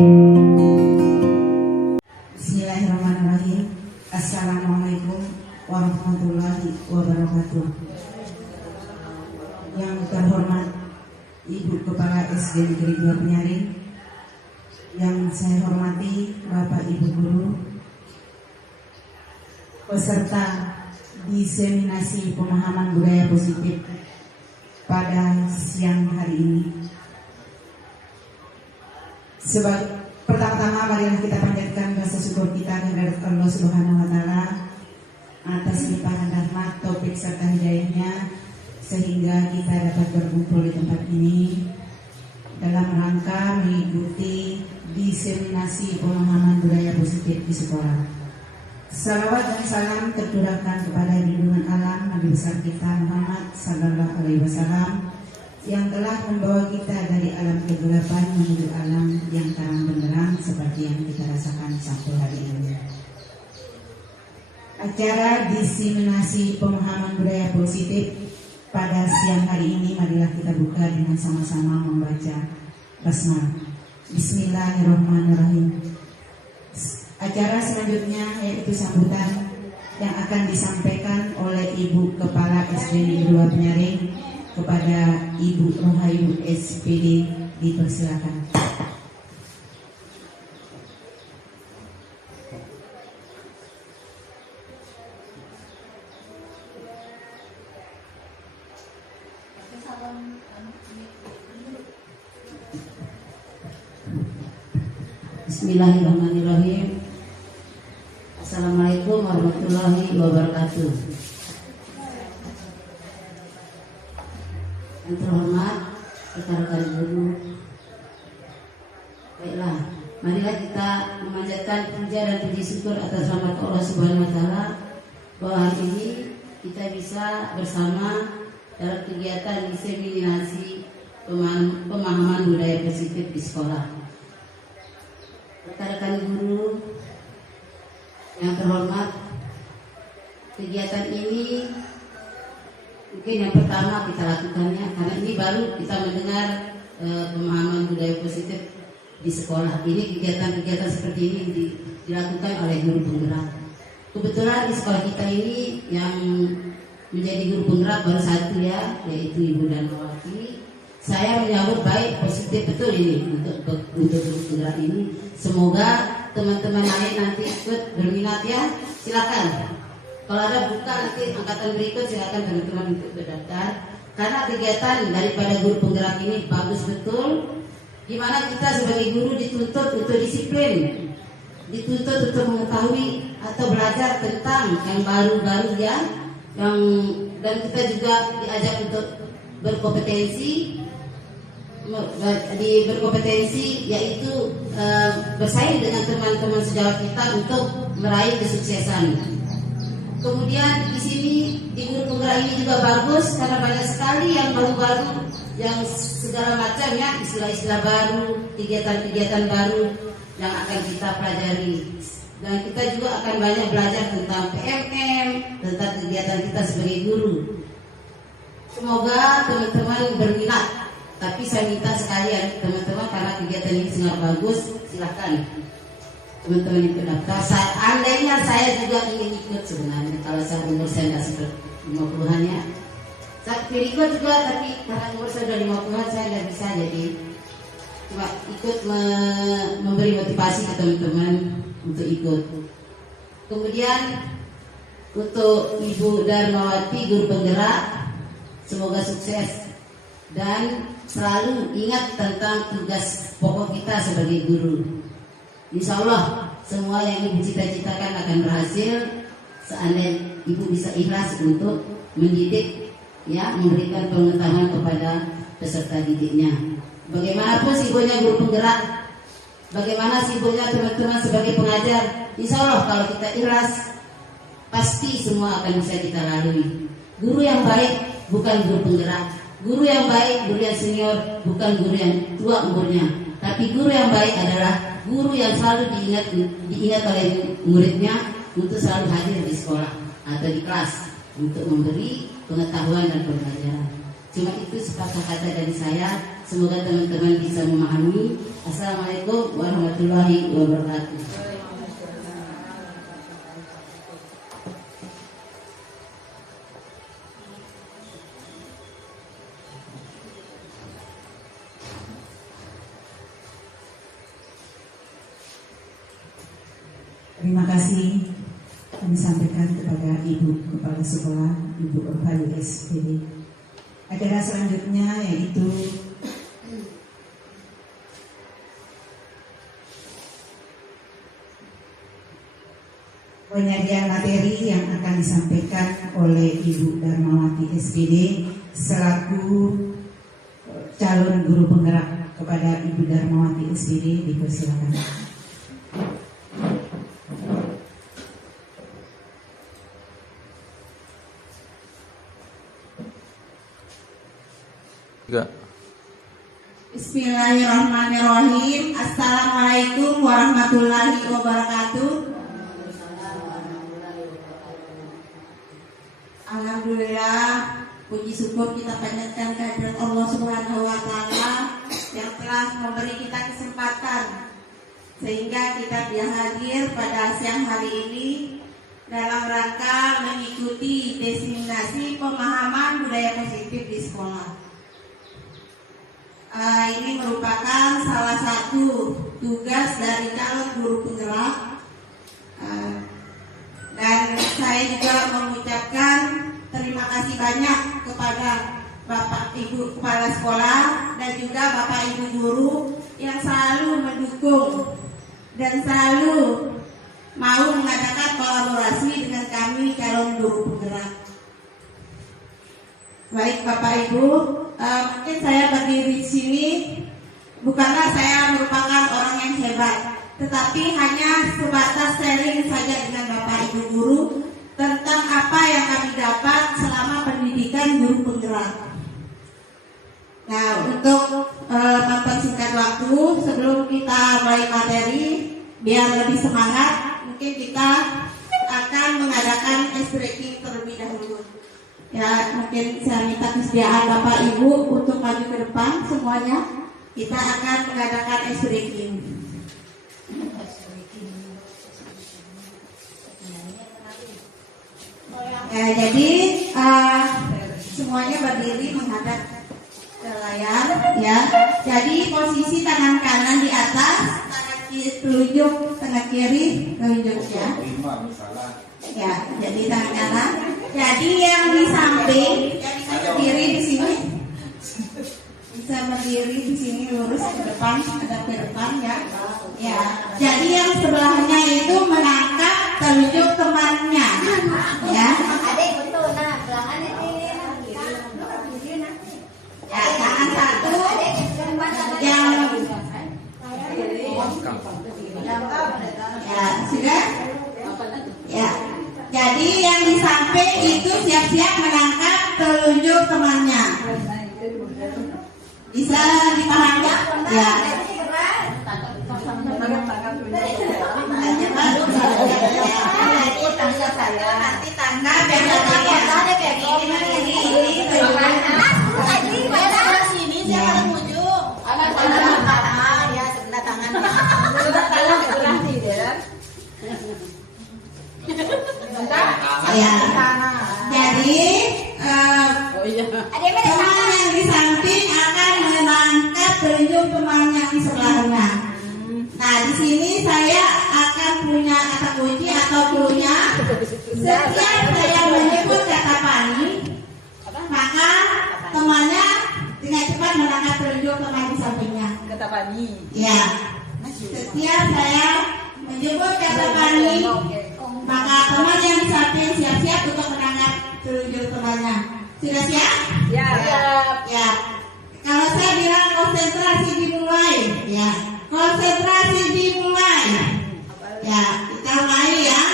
Bismillahirrahmanirrahim. Assalamualaikum warahmatullahi wabarakatuh. Yang terhormat Ibu Kepala SD Negeri 2 Penyaring, yang saya hormati Bapak Ibu Guru, peserta diseminasi pemahaman budaya positif pada siang hari ini. Pertama-tama marilah kita panjatkan rasa syukur kita kepada Allah Subhanahu wa taala atas limpahan rahmat, taufik serta hidayahnya sehingga kita dapat berkumpul di tempat ini dalam rangka mengikuti diseminasi pemahaman budaya positif di sekolah. Salawat dan salam tercurahkan kepada junjungan alam Nabi besar kita Muhammad sallallahu alaihi wasallam yang telah membawa kita dari alam kegelapan menuju alam yang terang benderang seperti yang kita rasakan sampai hari ini. Acara diseminasi pemahaman budaya positif pada siang hari ini marilah kita buka dengan sama-sama membaca basmalah. Bismillahirrahmanirrahim. Acara selanjutnya yaitu sambutan yang akan disampaikan oleh Ibu Kepala SD Negeri 2 Penyaring kepada Ibu Rohayu SPD, dipersilakan. Bismillahirrahmanirrahim. Assalamualaikum warahmatullahi wabarakatuh. Yang terhormat rekan-rekan guru, baiklah, marilah kita memanjatkan puja dan puji syukur atas rahmat Allah Subhanahu wa taala bahwa hari ini kita bisa bersama dalam kegiatan diseminasi pemahaman budaya positif di sekolah. Rekan-rekan guru yang terhormat, kegiatan ini mungkin yang pertama kita lakukannya karena ini baru kita mendengar pemahaman budaya positif di sekolah. Ini kegiatan-kegiatan seperti ini dilakukan oleh guru penggerak. Kebetulan di sekolah kita ini yang menjadi guru penggerak baru satu ya, yaitu Ibu Darmawati. Saya menyambut baik positif betul ini untuk guru penggerak ini. Semoga teman-teman lain nanti ikut berminat ya, silakan. Kalau ada buka nanti angkatan berikut silakan teman-teman untuk berdaftar. Karena kegiatan daripada guru penggerak ini bagus betul. Gimana kita sebagai guru dituntut untuk disiplin, dituntut untuk mengetahui atau belajar tentang yang baru-baru ya, dan kita juga diajak untuk berkompetensi yaitu bersaing dengan teman-teman sejawat kita untuk meraih kesuksesan. Kemudian di sini di guru penggerak ini juga bagus karena banyak sekali yang baru-baru, yang segala macam ya, istilah-istilah baru, kegiatan-kegiatan baru yang akan kita pelajari. Dan kita juga akan banyak belajar tentang PMM, tentang kegiatan kita sebagai guru. Semoga teman-teman berminat. Tapi saya minta sekalian teman-teman, karena kegiatan ini sangat bagus, silakan teman-teman ikut daftar. Andainya saya juga ingin ikut sebenarnya, kalau saya umur saya nggak seperti 50-an ya. Saya ingin ikut juga, tapi karena umur saya sudah 50-an saya nggak bisa, jadi cuma ikut memberi motivasi ke teman-teman untuk ikut. Kemudian untuk Ibu Darmawati guru penggerak, semoga sukses dan selalu ingat tentang tugas pokok kita sebagai guru. Insya Allah semua yang Ibu cita-citakan akan berhasil seandainya Ibu bisa ikhlas untuk mendidik ya, memberikan pengetahuan kepada peserta didiknya. Bagaimanapun sibuknya guru penggerak, bagaimana sibuknya teman-teman sebagai pengajar, insya Allah kalau kita ikhlas pasti semua akan bisa kita lalui. Guru yang baik bukan guru penggerak. Guru yang baik, guru yang senior, bukan guru yang tua umurnya. Tapi guru yang baik adalah guru yang selalu diingat oleh muridnya untuk selalu hadir di sekolah atau di kelas untuk memberi pengetahuan dan pembelajaran. Cuma itu sepatah kata dari saya. Semoga teman-teman bisa memahami Assalamualaikum warahmatullahi wabarakatuh. Terima kasih kami sampaikan kepada Ibu Kepala Sekolah, Ibu Orvali SPD. Acara selanjutnya yaitu penyajian materi yang akan disampaikan oleh Ibu Darmawati SPD selaku calon guru penggerak. Kepada Ibu Darmawati SPD dipersilakan. Bismillahirrahmanirrahim. Assalamualaikum warahmatullahi wabarakatuh. Alhamdulillah, puji syukur kita panjatkan kehadirat Allah Subhanahu wa taala yang telah memberi kita kesempatan sehingga kita bisa hadir pada siang hari ini dalam rangka mengikuti diseminasi pemahaman budaya positif di sekolah. Ini merupakan salah satu tugas dari calon guru penggerak, dan saya juga mengucapkan terima kasih banyak kepada Bapak Ibu Kepala Sekolah dan juga Bapak Ibu Guru yang selalu mendukung dan selalu mau mengadakan kolaborasi dengan kami calon guru penggerak. Baik Bapak Ibu, mungkin saya berdiri di sini bukanlah saya merupakan orang yang hebat, tetapi hanya sebatas sharing saja dengan Bapak Ibu Guru tentang apa yang kami dapat selama pendidikan guru penggerak. Nah, untuk mempersingkat waktu sebelum kita mulai materi, biar lebih semangat, mungkin kita akan mengadakan ice breaking terlebih dahulu. Ya, mungkin saya minta kesediaan Bapak Ibu untuk maju ke depan semuanya. Kita akan mengadakan ice breaking. Ya, jadi semuanya berdiri menghadap ke layar, ya. Jadi posisi tangan kanan di atas, tangan kiri telunjuk, tangan kiri telunjuk, ya. Ya, jadi tangan kanan. Jadi yang di samping, yang bisa berdiri di sini, bisa berdiri di sini lurus ke depan, hadap ke depan, ya. Ya. Jadi yang sebelahnya itu menangkap telunjuk temannya, ya. Ya, tangan satu yang ya sudah. Ya. Jadi yang di samping itu siap-siap menangkap telunjuk temannya. Bisa dipahami? Ya. Nanti tangkap yang kayak gini sini siapa yang ujung? Ya, sebelah tangan. Ya. Jadi teman yang di samping akan menangkap telunjuk teman yang di sebelahnya. Nah, di sini saya akan punya kata kunci atau cluenya. Setiap saya menyebut kata pani, maka temannya dengan cepat menangkap telunjuk teman di sampingnya. Kata pani. Ya. Setiap saya menyebut kata pani, maka teman yang di samping siap-siap untuk menangkap telunjuk temannya. Sudah siap? Ya. Ya. Kalau saya bilang konsentrasi dimulai, ya. Konsentrasi dimulai. Ya, kita mulai ya.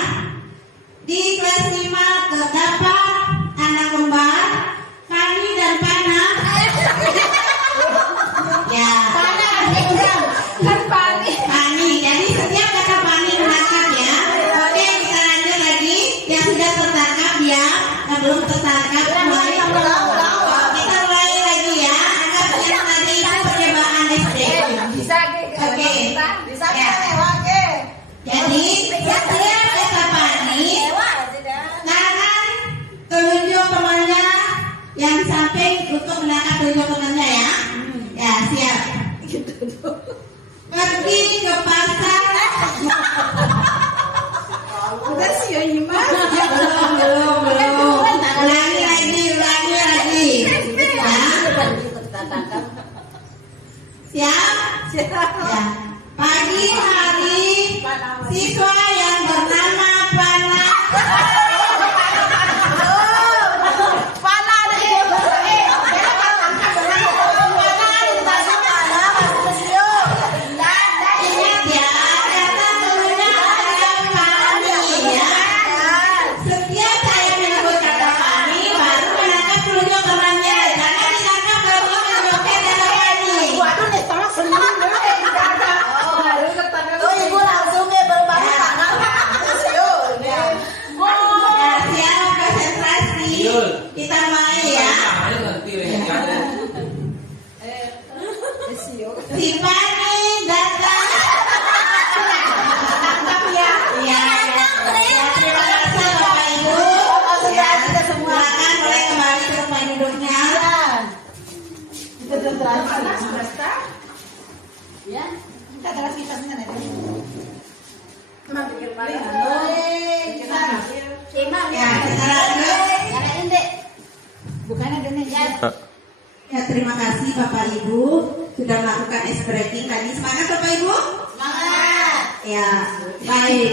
Di kelas 5 terdapat anak kembar, Pani dan Pana. Ya. Kan pani. Pani. Jadi setiap kata Pani menangkap ya. Oke, kita lanjut lagi. Yang sudah tertangkap ya, yang belum tertangkap mulai. Kita mulai lagi ya. Anggap yang tadi itu percobaan SD. Bisa Imam Ya, sekarang Nyalain deh. Bukan ada nih. ya terima kasih Bapak Ibu sudah melakukan ice breaking tadi. Semangat Bapak Ibu. Semangat. Ya, baik.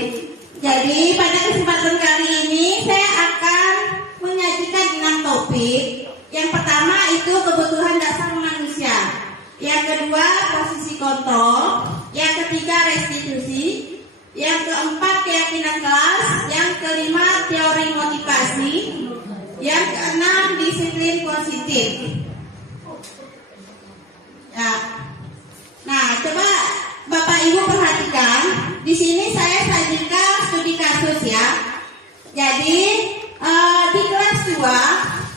Jadi pada kesempatan kali ini saya akan menyajikan dengan topik yang pertama itu kebutuhan dasar manusia, yang kedua posisi kontrol, yang ketiga restitusi, yang keempat keyakinan kelas, yang kelima teori motivasi, yang keenam disiplin positif. Ya. Nah, coba Bapak Ibu perhatikan, di sini saya sajikan studi kasus ya. Jadi di kelas 2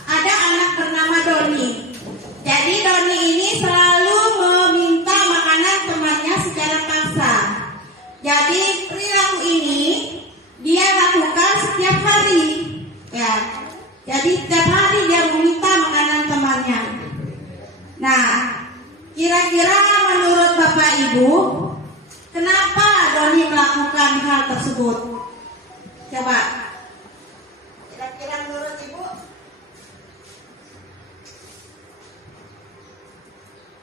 ada anak bernama Doni. Jadi Doni ini selalu meminta makanan temannya secara paksa. Jadi perilaku ini dia lakukan setiap hari. Ya. Jadi setiap hari dia meminta makanan temannya. Nah, kira-kira menurut Bapak Ibu, kenapa Doni melakukan hal tersebut? Coba. Kira-kira menurut Ibu?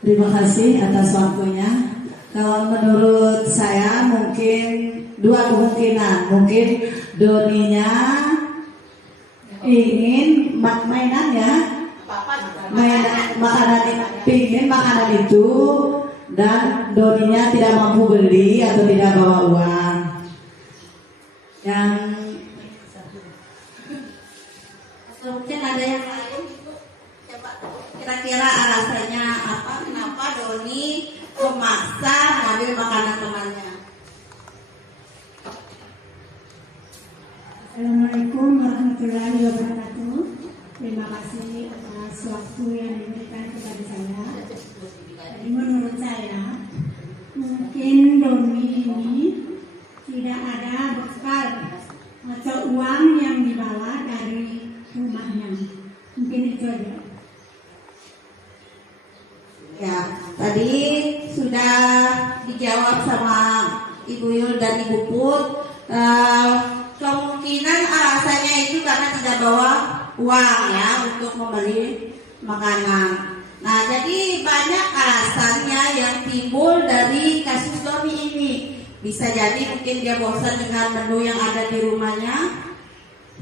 Terima kasih atas waktunya. Kalau menurut saya mungkin dua kemungkinan. Mungkin Doninya ingin mainannya, pingin makanan itu, dan Doninya tidak mampu beli atau tidak bawa uang. Yang Mungkin ada yang lain Ibu. Coba kira-kira alasannya apa? Kenapa Doni memaksa mengambil makanan temannya? Assalamualaikum warahmatullahi wabarakatuh. Terima kasih atas waktu yang diberikan kepada saya. Jadi menurut saya, mungkin Doni ini tidak ada bekal atau uang yang dibawa dari rumahnya. Mungkin itu aja. Ya, tadi sudah dijawab sama Ibu Yul dan Ibu Put. Kemungkinan alasannya itu karena tidak bawa uang ya untuk membeli makanan. Nah, jadi banyak alasannya yang timbul dari kasus Doni ini. Bisa jadi mungkin dia bosan dengan menu yang ada di rumahnya,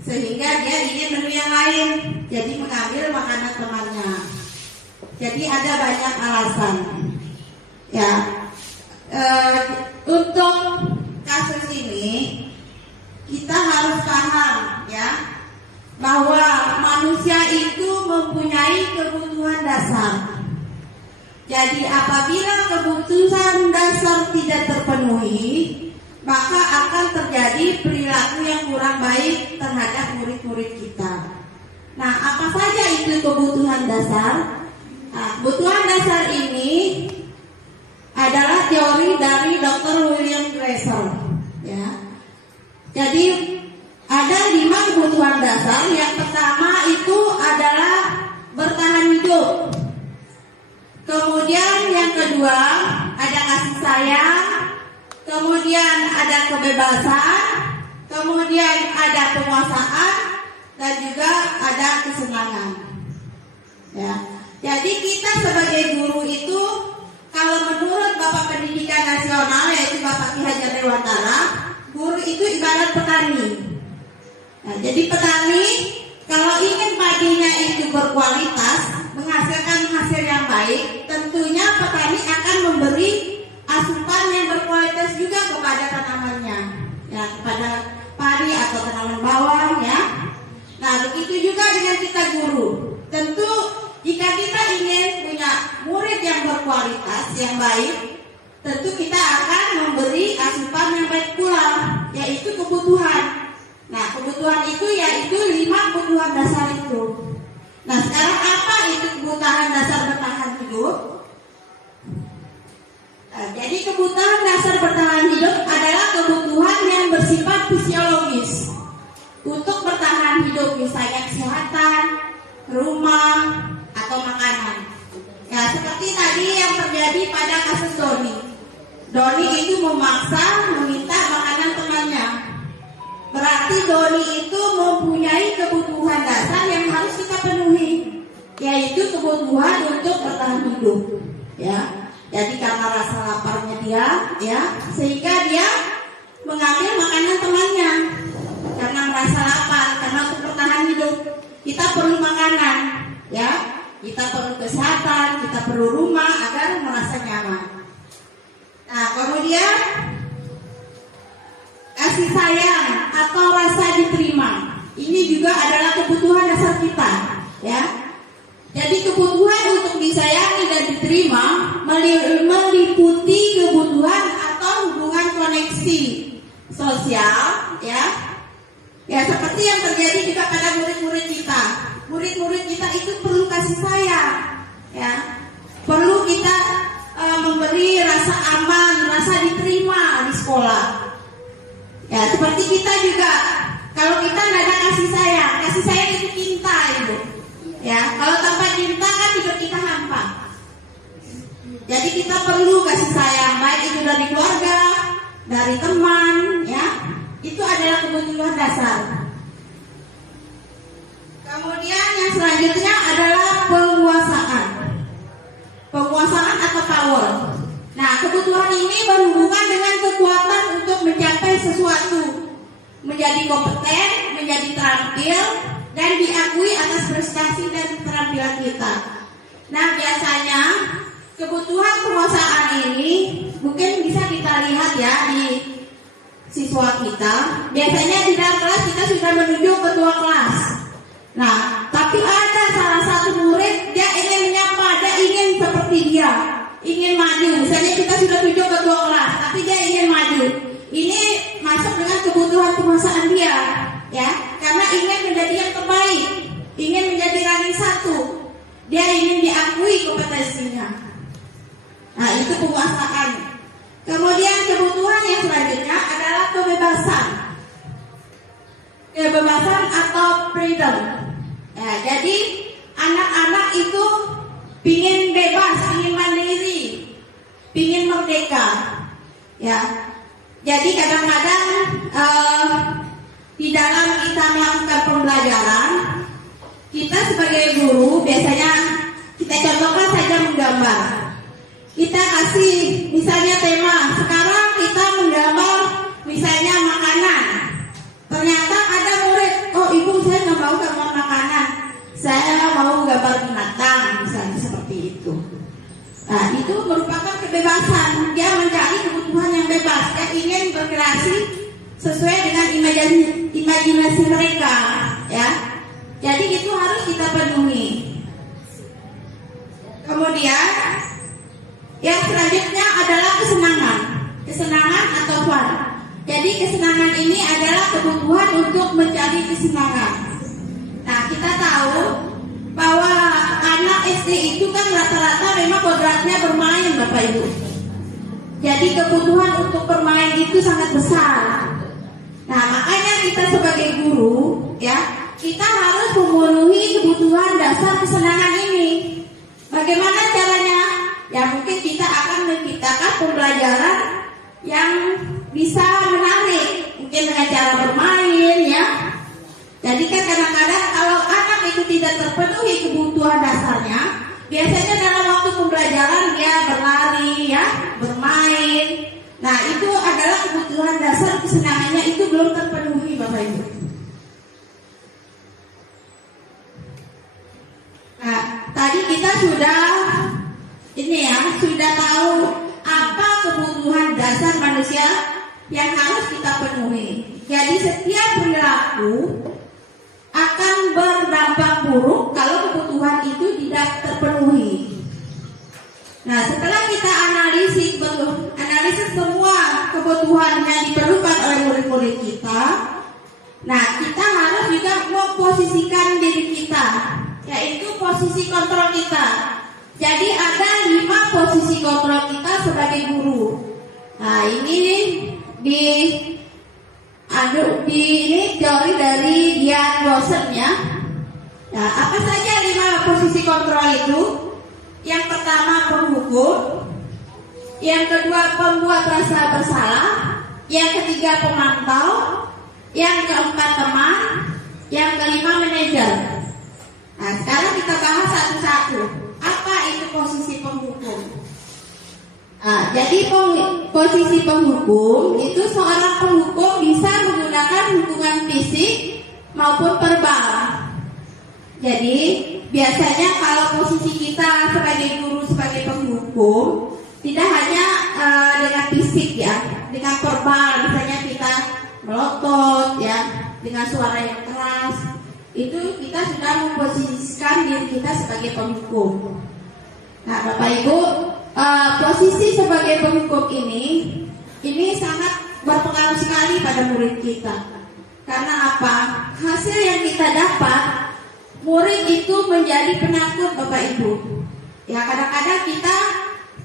sehingga dia ingin menu yang lain, jadi mengambil makanan temannya. Jadi ada banyak alasan. Ya, untuk kasus ini kita harus paham ya bahwa manusia itu mempunyai kebutuhan dasar. Jadi apabila kebutuhan dasar tidak terpenuhi, maka akan terjadi perilaku yang kurang baik terhadap murid-murid kita. Nah, apa saja itu kebutuhan dasar? Nah, kebutuhan dasar ini adalah teori dari Dr. William Glasser. Ya. Jadi ada 5 kebutuhan dasar. Yang pertama itu adalah bertahan hidup. Kemudian yang kedua ada kasih sayang. Kemudian ada kebebasan. Kemudian ada penguasaan dan juga ada kesenangan. Ya. Jadi kita sebagai guru itu, kalau menurut Bapak Pendidikan Nasional yaitu Bapak Ki Hajar Dewantara, guru itu ibarat petani. Nah, jadi petani kalau ingin padinya itu berkualitas, menghasilkan hasil yang baik, tentunya petani akan memberi asupan yang berkualitas juga kepada tanamannya, ya, kepada padi atau tanaman bawang, ya. Nah, begitu juga dengan kita guru. Tentu jika kita ingin punya murid yang berkualitas, yang baik, tentu kita akan memberi asupan yang baik pula, yaitu kebutuhan. Nah, kebutuhan itu yaitu 5 kebutuhan dasar itu. Nah, sekarang apa itu kebutuhan dasar bertahan hidup? Nah, jadi kebutuhan dasar bertahan hidup adalah kebutuhan yang bersifat fisiologis untuk bertahan hidup, misalnya kesehatan, rumah, atau makanan. Ya, seperti tadi yang terjadi pada kasus Doni. Doni itu memaksa meminta makanan temannya. kebutuhan untuk bertahan hidup, ya. Jadi karena rasa laparnya dia, ya, sehingga dia mengambil makanan temannya karena merasa lapar, karena untuk bertahan hidup kita perlu makanan, ya. Kita perlu kesehatan, kita perlu rumah agar merasa nyaman. Nah, kemudian kasih sayang atau rasa diterima. Ini juga adalah kebutuhan dasar kita, ya. Jadi kebutuhan untuk disayangi dan diterima meliputi kebutuhan atau hubungan koneksi sosial, ya. Ya, seperti yang terjadi juga pada murid-murid kita. Murid-murid kita itu perlu kasih sayang, ya. Perlu kita memberi rasa aman, rasa diterima di sekolah. Ya, seperti kita juga. Kalau kita tidak ada kasih sayang itu cinta itu. Ya, kalau tanpa cinta kan hidup kita hampa. Jadi kita perlu kasih sayang, baik itu dari keluarga, dari teman, ya. Itu adalah kebutuhan dasar. Kemudian yang selanjutnya adalah penguasaan. Penguasaan atau power. Nah, kebutuhan ini berhubungan dengan kekuatan untuk mencapai sesuatu, menjadi kompeten, menjadi terampil, dan diakui atas prestasi dan keterampilan kita. Nah, biasanya kebutuhan penguasaan ini mungkin bisa kita lihat ya di siswa kita. Biasanya di dalam kelas kita sudah menunjuk ketua kelas. Nah, tapi ada salah satu murid dia ingin menyapa, dia ingin seperti dia, ingin maju. Misalnya kita sudah tunjuk ketua kelas, tapi dia ingin maju. Ini masuk dengan kebutuhan penguasaan dia, ya, karena ingin menjadi yang terbaik, ingin menjadi ranking 1. Dia ingin diakui kompetensinya. Nah, itu penguasaan. Kemudian kebutuhan yang selanjutnya adalah kebebasan. Kebebasan atau freedom. Ya, jadi anak-anak itu pingin bebas, pingin mandiri, pingin merdeka. Ya, jadi kadang-kadang di dalam kita melakukan pembelajaran, kita sebagai guru biasanya kita contohkan saja menggambar. Kita kasih misalnya tema, sekarang kita menggambar misalnya makanan. Ternyata ada murid, oh ibu saya nggak mau gambar makanan, saya mau gambar binatang, misalnya seperti itu. Nah, itu merupakan kebebasan. Dia mencari kebutuhan yang bebas. Dia ingin berkreasi sesuai dengan imajinasi mereka, ya. Jadi itu harus kita penuhi. Kemudian yang selanjutnya adalah kesenangan. Kesenangan atau fun. Jadi kesenangan ini adalah kebutuhan untuk mencari kesenangan. Nah, kita tahu bahwa anak SD itu kan rata-rata memang kodratnya bermain, Bapak Ibu. Jadi kebutuhan untuk bermain itu sangat besar. Nah, makanya kita sebagai guru, ya, kita harus memenuhi kebutuhan dasar kesenangan ini. Bagaimana caranya? Ya, mungkin kita akan menciptakan pembelajaran yang bisa menarik, mungkin dengan cara bermain, ya. Jadi kan kadang-kadang kalau anak itu tidak terpenuhi kebutuhan dasarnya, biasanya dalam waktu pembelajaran dia berlari, ya, bermain. Nah, itu adalah kebutuhan dasar kesenangannya itu belum terpenuhi, Bapak Ibu. Nah, tadi kita sudah sudah tahu apa kebutuhan dasar manusia yang harus kita penuhi. Jadi setiap perilaku akan berdampak buruk kalau kebutuhan itu tidak terpenuhi. Nah, setelah kita analisis semua kebutuhan yang diperlukan oleh murid-murid kita, nah kita harus juga memposisikan diri kita, yaitu posisi kontrol kita. Jadi ada 5 posisi kontrol kita sebagai guru. Nah, ini teori dari Dian Rosen, ya. Nah, apa saja 5 posisi kontrol itu? Yang pertama penghukum, yang kedua pembuat rasa bersalah, yang ketiga pemantau, yang keempat teman, yang kelima manajer. Nah, sekarang kita bahas satu-satu. itu posisi penghukum. Nah, jadi posisi penghukum itu seorang penghukum bisa menggunakan hukuman fisik maupun verbal. Jadi biasanya kalau posisi kita sebagai guru, sebagai penghukum, tidak hanya dengan fisik ya, dengan verbal, misalnya kita melotot ya, dengan suara yang keras, itu kita sudah memposisikan diri kita sebagai penghukum. Nah, Bapak Ibu, posisi sebagai penghukum ini sangat berpengaruh sekali pada murid kita. Karena apa? Hasil yang kita dapat, murid itu menjadi penakut, Bapak Ibu. Ya, kadang-kadang kita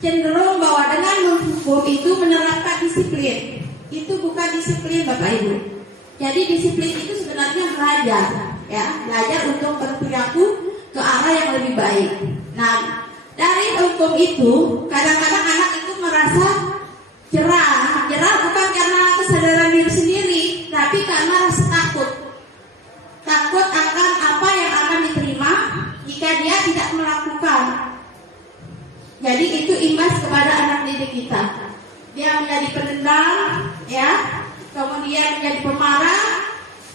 cenderung bahwa dengan menghukum itu menerapkan disiplin. Itu bukan disiplin, Bapak Ibu. Jadi disiplin itu sebenarnya belajar, ya, belajar untuk berperilaku ke arah yang lebih baik. Nah, dari hukum itu kadang-kadang anak itu merasa jerah bukan karena kesadaran diri sendiri, tapi karena rasa takut akan apa yang akan diterima jika dia tidak melakukan. Jadi itu imbas kepada anak didik kita. Dia menjadi pendendam, ya, kemudian menjadi pemarah,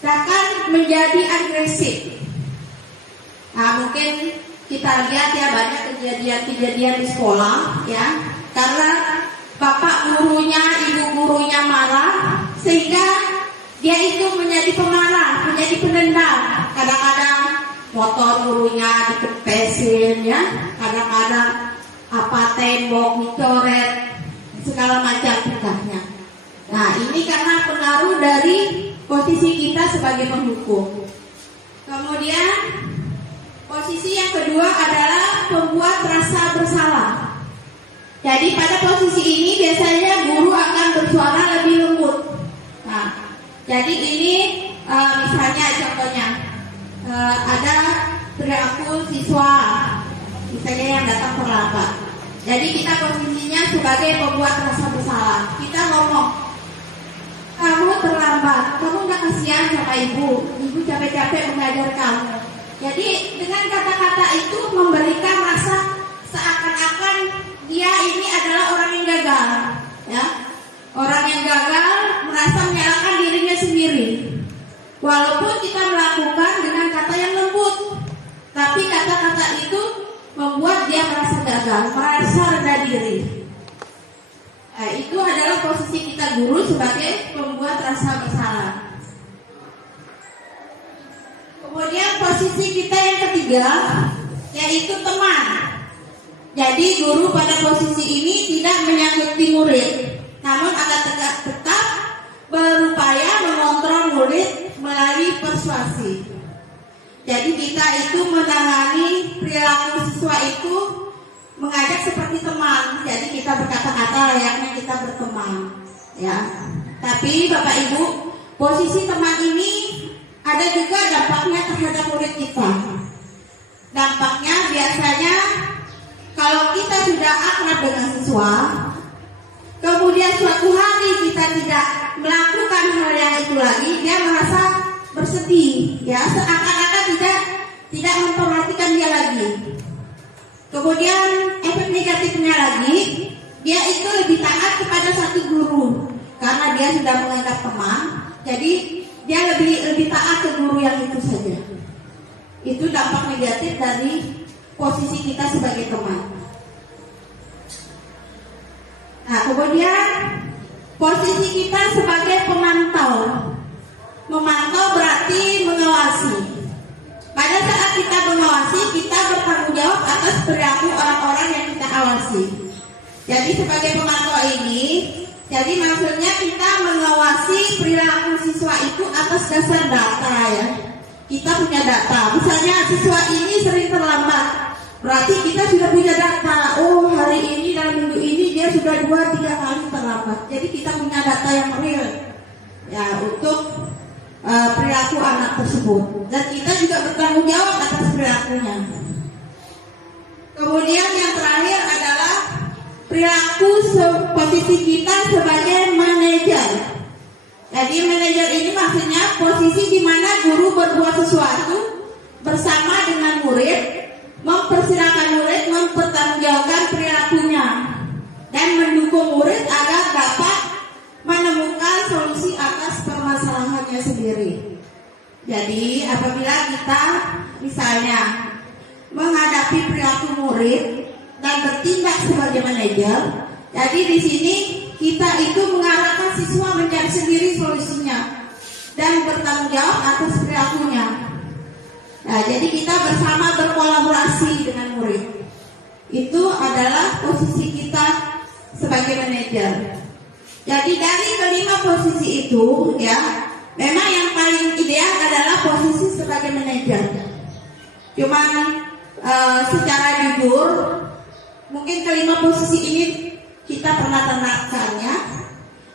bahkan menjadi agresif. Nah, mungkin kita lihat ya banyak kejadian-kejadian di sekolah, ya, karena bapak gurunya, ibu gurunya marah, sehingga dia itu menjadi pemarah, menjadi pendendam. Kadang-kadang motor gurunya dikepesin, ya, kadang-kadang tembok dicoret, segala macam tingkahnya. Nah, ini karena pengaruh dari posisi kita sebagai penghukum. Kemudian posisi yang kedua adalah membuat rasa bersalah. Jadi pada posisi ini biasanya guru akan bersuara lebih lembut. Nah, jadi ini misalnya contohnya ada perilaku siswa, misalnya yang datang terlambat. Jadi kita posisinya sebagai pembuat rasa bersalah. Kita ngomong, kamu terlambat, kamu nggak kasihan sama ibu capek-capek mengajar kamu. Jadi dengan kata-kata itu memberikan rasa seakan-akan dia ini adalah orang yang gagal, ya, orang yang gagal merasa menyalahkan dirinya sendiri. Walaupun kita melakukan dengan kata yang lembut, tapi kata-kata itu membuat dia merasa gagal, merasa rendah diri. Nah, itu adalah posisi kita guru sebagai pembuat rasa bersalah. Kemudian posisi kita yang ketiga yaitu teman. Jadi guru pada posisi ini tidak menyakiti murid, namun akan tetap berupaya mengontrol murid melalui persuasi. Jadi kita itu menangani perilaku siswa itu mengajak seperti teman. Jadi kita berkata-kata layaknya kita berteman, ya. Tapi Bapak Ibu, posisi teman ini ada juga dampaknya terhadap murid kita. Dampaknya biasanya kalau kita sudah akrab dengan siswa, kemudian suatu hari kita tidak melakukan hal yang itu lagi, dia merasa bersedih, ya, seakan-akan tidak memperhatikan dia lagi. Kemudian efek negatifnya lagi, dia itu lebih taat kepada satu guru karena dia sudah menganggap teman. Jadi dia lebih taat ke guru yang itu saja. Itu dampak negatif dari posisi kita sebagai teman. Nah, kemudian posisi kita sebagai pemantau. Memantau berarti mengawasi. Pada saat kita mengawasi, kita bertanggung jawab atas perilaku orang-orang yang kita awasi. Jadi sebagai pemantau ini, jadi maksudnya kita mengawasi perilaku siswa itu atas dasar data, ya. Kita punya data. Misalnya siswa ini sering terlambat, berarti kita sudah punya data. Oh, hari ini dalam minggu ini dia sudah 2-3 kali terlambat. Jadi kita punya data yang real, ya, untuk perilaku anak tersebut, dan kita juga bertanggung jawab atas perilakunya. Kemudian yang terakhir adalah perilaku posisi kita sebagai manajer. Jadi manajer ini maksudnya posisi di mana guru berbuat sesuatu bersama dengan murid mempersilahkan murid mempertanggungjawabkan perilakunya dan mendukung murid agar dapat menemukan solusi atas permasalahannya sendiri. Jadi apabila kita misalnya menghadapi perilaku murid dan bertindak sebagai manajer, jadi di sini kita itu mengarahkan siswa mencari sendiri solusinya dan bertanggung jawab atas perilakunya. Nah, jadi kita bersama berkolaborasi dengan murid. Itu adalah posisi kita sebagai manajer. Jadi dari kelima posisi itu, ya, memang yang paling ideal adalah posisi sebagai manajer. Cuman secara jujur, mungkin kelima posisi ini kita pernah ternakannya.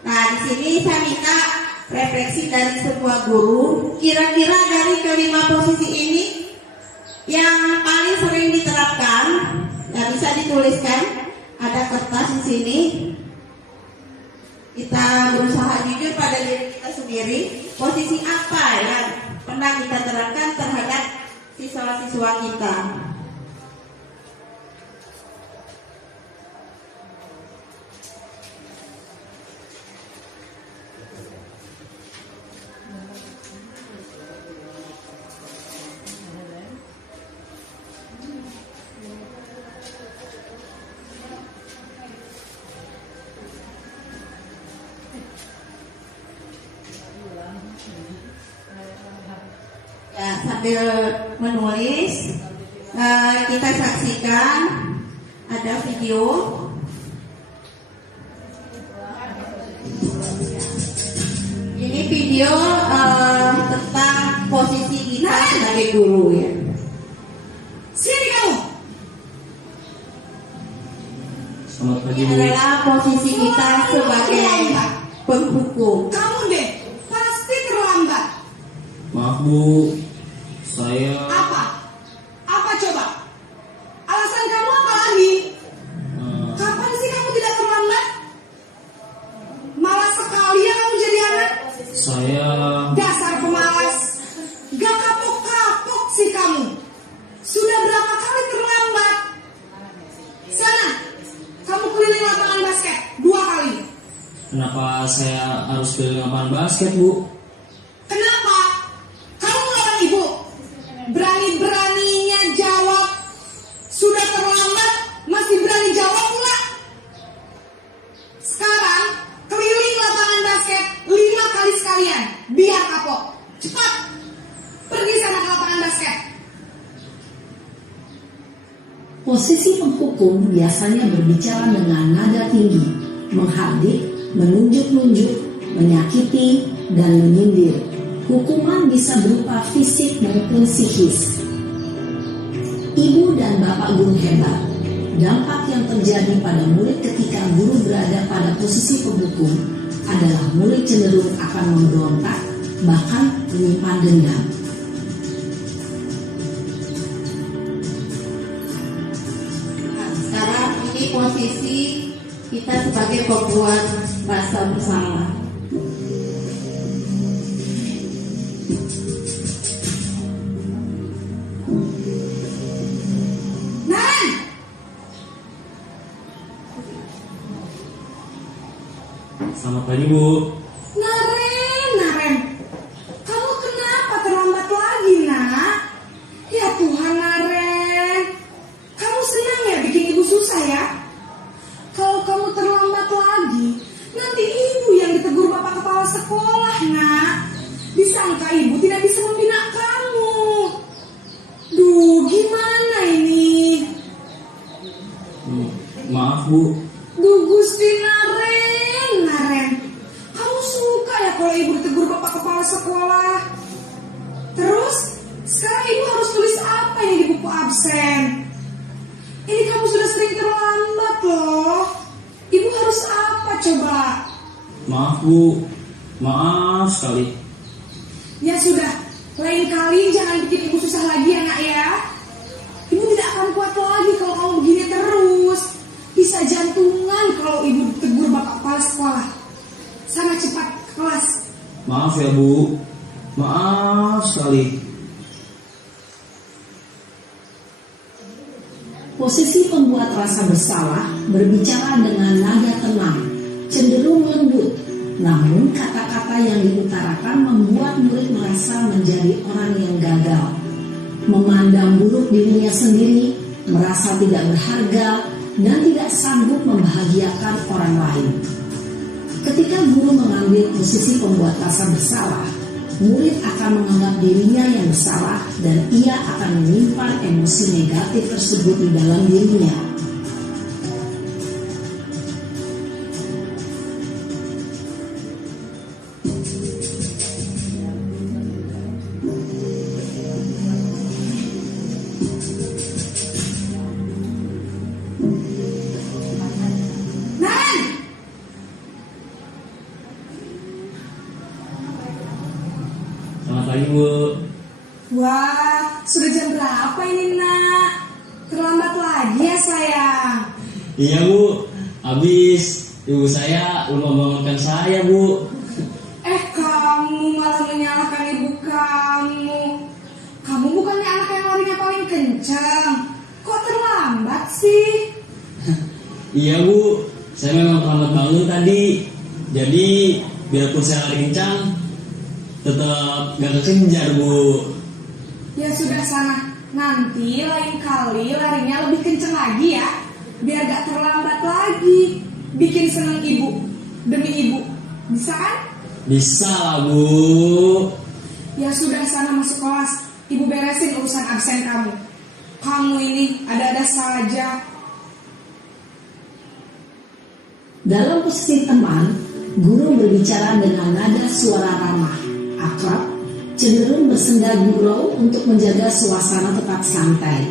Nah, di sini saya minta refleksi dari semua guru. Kira-kira dari kelima posisi ini yang paling sering diterapkan, ya bisa dituliskan. Ada kertas di sini. Kita berusaha jujur pada diri kita sendiri. Posisi apa yang pernah kita terapkan terhadap siswa-siswa kita? Ya, sambil menulis, kita saksikan ada video. Ini video tentang posisi kita sebagai guru, ya. Sini kamu. Selamat pagi, Ini Bu. adalah posisi kita sebagai penghukum. Kamu deh, pasti terlambat. Maaf, Bu. Saya Apa? Apa coba? Alasan kamu apa lagi? Kapan sih kamu tidak terlambat? Malas sekali ya kamu jadi anak. saya Dasar pemalas. Gak kapok-kapok sih kamu. Sudah berapa kali terlambat? Sana, kamu keliling lapangan basket 2 kali. kenapa saya harus keliling lapangan basket, Bu? Kenapa? Kamu melawan ibu. Berani-beraninya jawab. Sudah terlambat, masih berani jawab pula. Sekarang, keliling lapangan basket 5 kali sekalian. Biar kapok. Cepat. Pergi sana ke lapangan basket. Posisi penghukum biasanya berbicara dengan nada tinggi, menghardik, menunjuk-nunjuk, menyakiti, dan menyindir. Hukuman bisa berupa fisik maupun psikis. Ibu dan bapak guru hebat. Dampak yang terjadi pada murid ketika guru berada pada posisi penghukum adalah murid cenderung akan memberontak, bahkan menyimpan dendam. Nah, sekarang ini posisi kita sebagai pembuat rasa bersalah. Naren, Selamat pagi, Bu. Naren, kamu kenapa terlambat lagi, nak? Ya Tuhan, Naren, kamu senang ya bikin ibu susah ya? Kalau kamu terlambat lagi, nanti ibu yang ditegur bapak kepala sekolah, nak. Disangka ibu tidak bisa membina kamu. Duh, gimana ini? Maaf, Bu. Duh, Gusti Naren, kamu suka ya kalau ibu ditegur bapak kepala sekolah? Terus, sekarang ibu harus tulis apa ini di buku absen? Ini kamu sudah sering terlambat loh. Ibu harus apa coba? Maaf, Bu. Maaf sekali. Ya sudah, lain kali jangan bikin ibu susah lagi ya nak ya. Ibu tidak akan kuat lagi kalau kamu begini terus. Bisa jantungan kalau ibu ditegur bapak kepala sekolah. Sana cepat ke kelas. Maaf ya, Bu. Maaf sekali. Posisi pembuat rasa bersalah berbicara dengan nada tenang, cenderung lembut. Namun kata-kata yang diutarakan membuat murid merasa menjadi orang yang gagal, memandang buruk dirinya sendiri, merasa tidak berharga, dan tidak sanggup membahagiakan orang lain. Ketika guru mengambil posisi pembuat rasa bersalah, murid akan menganggap dirinya yang bersalah dan ia akan menyimpan emosi negatif tersebut di dalam dirinya. Selamat pagi Bu. Wah, sudah jam berapa ini nak? Terlambat lagi ya sayang. Iya Bu, habis ibu saya lupa membangunkan saya Bu. Kamu malah menyalahkan ibu kamu. Kamu bukannya anak yang larinya paling kencang. Kok terlambat sih? Iya Bu, saya memang terlambat bangun tadi. Jadi biarpun saya lari kencang, tetap gak kekejar Bu. Ya sudah sana. Nanti lain kali larinya lebih kencang lagi ya. Biar gak terlambat lagi. Bikin seneng ibu. Demi ibu. Bisa kan? Bisa lah Bu. Ya sudah sana masuk kelas. Ibu beresin urusan absen kamu. Kamu ini ada-ada saja. Dalam posisi teman, guru berbicara dengan nada suara ramah, akrab, cenderung bersenda gurau untuk menjaga suasana tetap santai.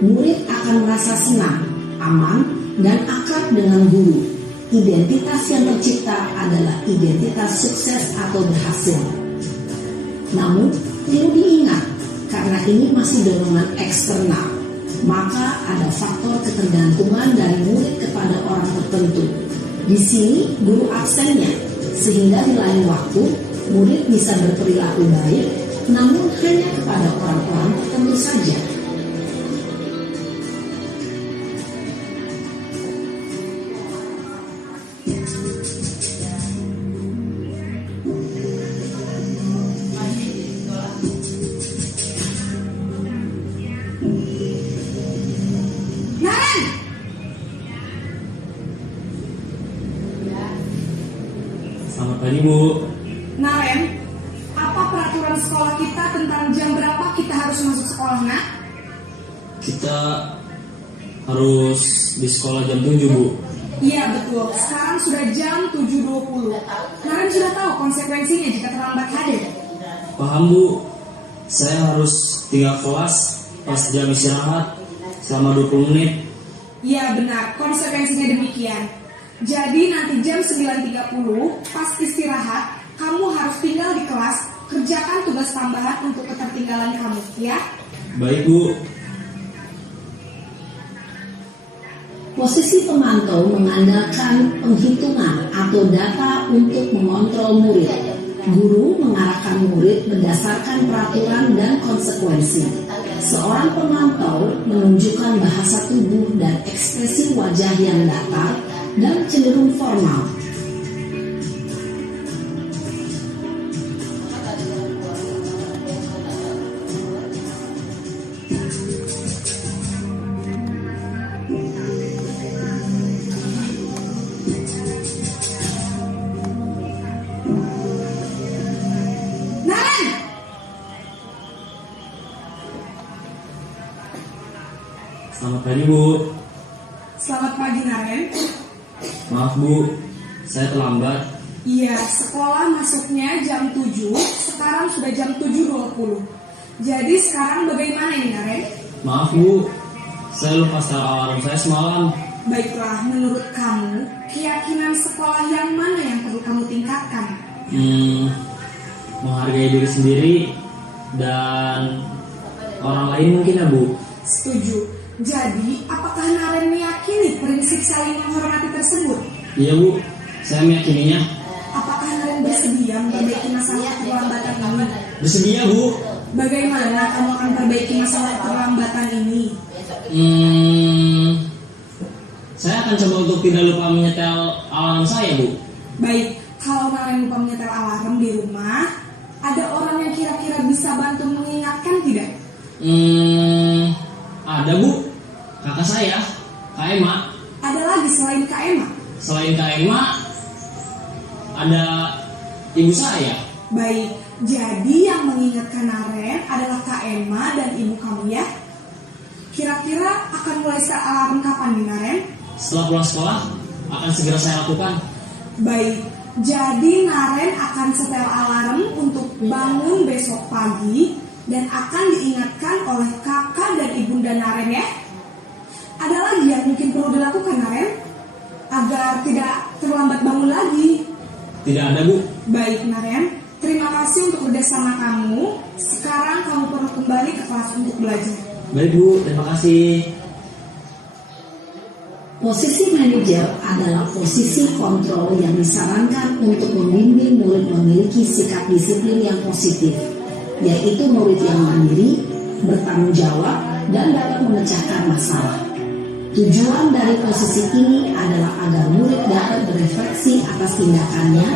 Murid akan merasa senang, aman, dan akrab dengan guru. Identitas yang tercipta adalah identitas sukses atau berhasil. Namun, perlu diingat, karena ini masih dorongan eksternal, maka ada faktor ketergantungan dari murid kepada orang tertentu. Di sini guru absennya, sehingga di lain waktu murid bisa berperilaku baik, namun hanya kepada orang-orang tertentu saja. Naren! Selamat pagi Bu. Naren, apa peraturan sekolah kita tentang jam berapa kita harus masuk sekolah, nak? Kita harus di sekolah jam 7 Bu. Iya betul, sekarang sudah jam 7.20. Naren sudah tahu konsekuensinya jika terlambat hadir. Paham Bu. Saya harus tinggal kelas pas jam istirahat selama 20 menit. Iya benar, konsekuensinya demikian. Jadi nanti jam 9.30 pas istirahat, kamu harus tinggal di kelas, kerjakan tugas tambahan untuk ketertinggalan kamu, ya? Baik Bu. Posisi pemantau mengandalkan penghitungan atau data untuk mengontrol murid. Guru mengarahkan murid berdasarkan peraturan dan konsekuensi. Seorang pemantau menunjukkan bahasa tubuh dan ekspresi wajah yang datar dan cenderung formal. Naren! Selamat pagi Bu. Selamat pagi Naren. Maaf Bu, saya terlambat. Iya, sekolah masuknya jam 7, sekarang sudah jam 7.20. Jadi sekarang bagaimana ini Naren? Maaf Bu, saya lupa setel alarm saya semalam. Baiklah, menurut kamu, keyakinan sekolah yang mana yang perlu kamu tingkatkan? Menghargai diri sendiri dan orang lain mungkin ya Bu. Setuju. Jadi, apakah Naren meyakini prinsip saling menghormati tersebut? Iya Bu, saya meyakininya. Apakah Naren bersedia memperbaiki masalah keterlambatan ini? Bersedia Bu. Bagaimana kamu akan perbaiki masalah keterlambatan ini? akan coba untuk tidak lupa menyetel alarm saya, Bu. Baik, kalau Naren lupa menyetel alarm di rumah, ada orang yang kira-kira bisa bantu mengingatkan tidak? Ada, Bu. Kakak saya, Kak Ema. Ada lagi selain Kak Emma? Selain Kak Ema, ada ibu saya. Baik, jadi yang mengingatkan Naren adalah Kak Emma dan ibu kamu ya? Kira-kira akan mulai set alarm kapan nih Naren? Setelah pulang sekolah, akan segera saya lakukan. Baik, jadi Naren akan setel alarm untuk bangun besok pagi dan akan diingatkan oleh kakak dan ibunda Naren ya. Ada lagi yang mungkin perlu dilakukan Naren agar tidak terlambat bangun lagi? Tidak ada, Bu. Baik Naren, terima kasih untuk kerjasama kamu. Sekarang kamu perlu kembali ke kelas untuk belajar. Baik, Bu. Terima kasih. Posisi manajer adalah posisi kontrol yang disarankan untuk membimbing murid memiliki sikap disiplin yang positif, yaitu murid yang mandiri, bertanggung jawab, dan dapat memecahkan masalah. Tujuan dari posisi ini adalah agar murid dapat berefleksi atas tindakannya.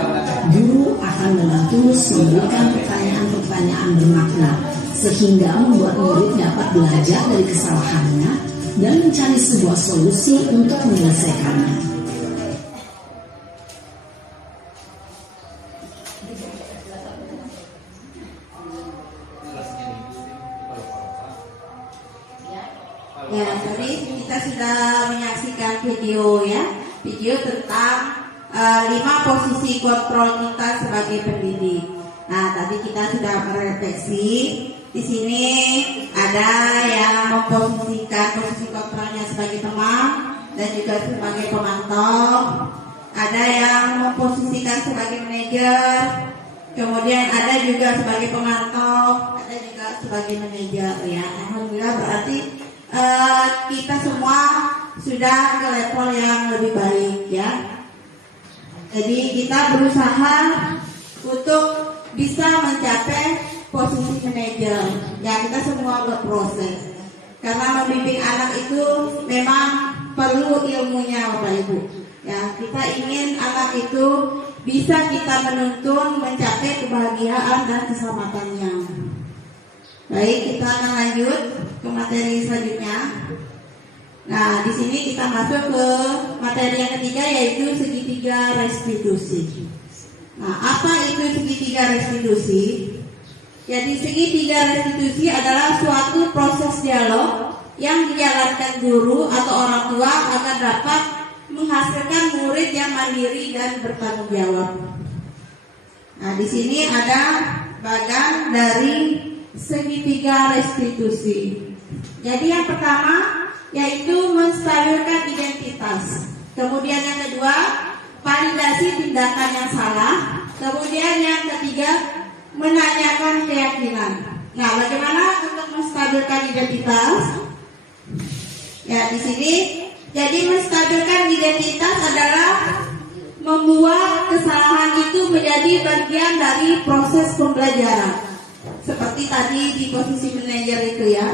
Guru akan dengan tulus memberikan pertanyaan-pertanyaan bermakna, sehingga membuat murid dapat belajar dari kesalahannya dan mencari sebuah solusi untuk menyelesaikannya. Ya, tadi kita sudah menyaksikan video ya, video tentang 5 posisi kontrol kita sebagai pendidik. Nah, tadi kita sudah merefleksi. Di sini ada yang memposisikan posisi kontrolnya sebagai teman dan juga sebagai pemantau. Ada yang memposisikan sebagai manajer. Kemudian ada juga sebagai pemantau, ada juga sebagai manajer ya. Alhamdulillah berarti kita semua sudah ke level yang lebih baik ya. Jadi kita berusaha untuk bisa mencapai posisi manajer. Ya, kita semua berproses. Karena membimbing anak itu memang perlu ilmunya Bapak Ibu. Ya, kita ingin anak itu bisa kita menuntun mencapai kebahagiaan dan keselamatannya. Baik, kita akan lanjut ke materi selanjutnya. Nah, di sini kita masuk ke materi yang ketiga, yaitu segitiga restitusi. Nah, apa itu segitiga restitusi? Jadi segitiga restitusi adalah suatu proses dialog yang dijalankan guru atau orang tua agar dapat menghasilkan murid yang mandiri dan bertanggung jawab. Nah, di sini ada bagian dari segitiga restitusi. Jadi yang pertama yaitu menstabilkan identitas. Kemudian yang kedua, validasi tindakan yang salah. Kemudian yang ketiga, menanyakan keyakinan. Nah, bagaimana untuk menstabilkan identitas? Ya, di sini jadi menstabilkan identitas adalah membuat kesalahan itu menjadi bagian dari proses pembelajaran. Seperti tadi di posisi manajer itu ya.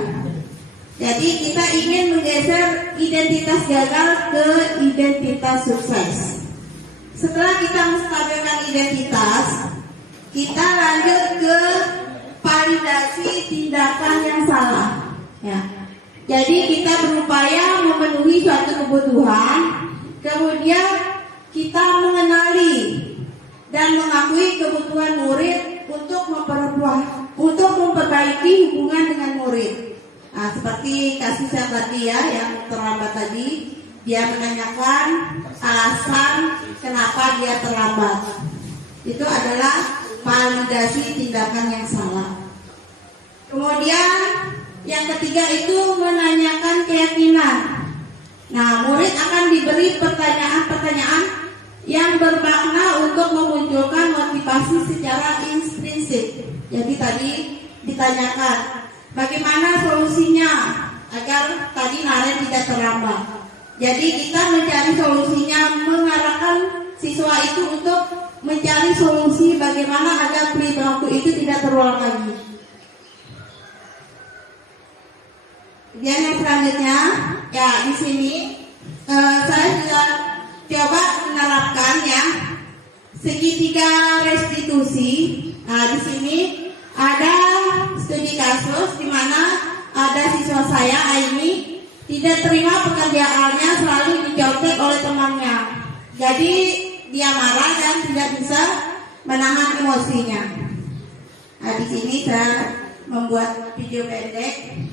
Jadi kita ingin menggeser identitas gagal ke identitas sukses. Setelah kita menstabilkan identitas, kita lanjut ke validasi tindakan yang salah. Ya. Jadi kita berupaya memenuhi suatu kebutuhan, kemudian kita mengenali dan mengakui kebutuhan murid untuk memperbaiki hubungan dengan murid. Nah, seperti kasus yang tadi ya, yang terlambat tadi, dia menanyakan alasan kenapa dia terlambat. Itu adalah validasi tindakan yang salah. Kemudian yang ketiga itu menanyakan keyakinan. Nah, murid akan diberi pertanyaan-pertanyaan yang bermakna untuk memunculkan motivasi secara intrinsik. Jadi tadi ditanyakan bagaimana solusinya agar tadi Naren tidak terlambat. Jadi kita mencari solusinya, mengarahkan siswa itu untuk mencari solusi bagaimana agar perilaku itu tidak terulang lagi. Kemudian yang selanjutnya, ya di sini saya juga coba menerapkan ya segitiga restitusi. Nah, di sini ada studi kasus di mana ada siswa saya Aini tidak terima pekerjaannya, selalu dicontek oleh temannya. Jadi dia marah dan tidak bisa menahan emosinya. Nah, di sini saya membuat video pendek.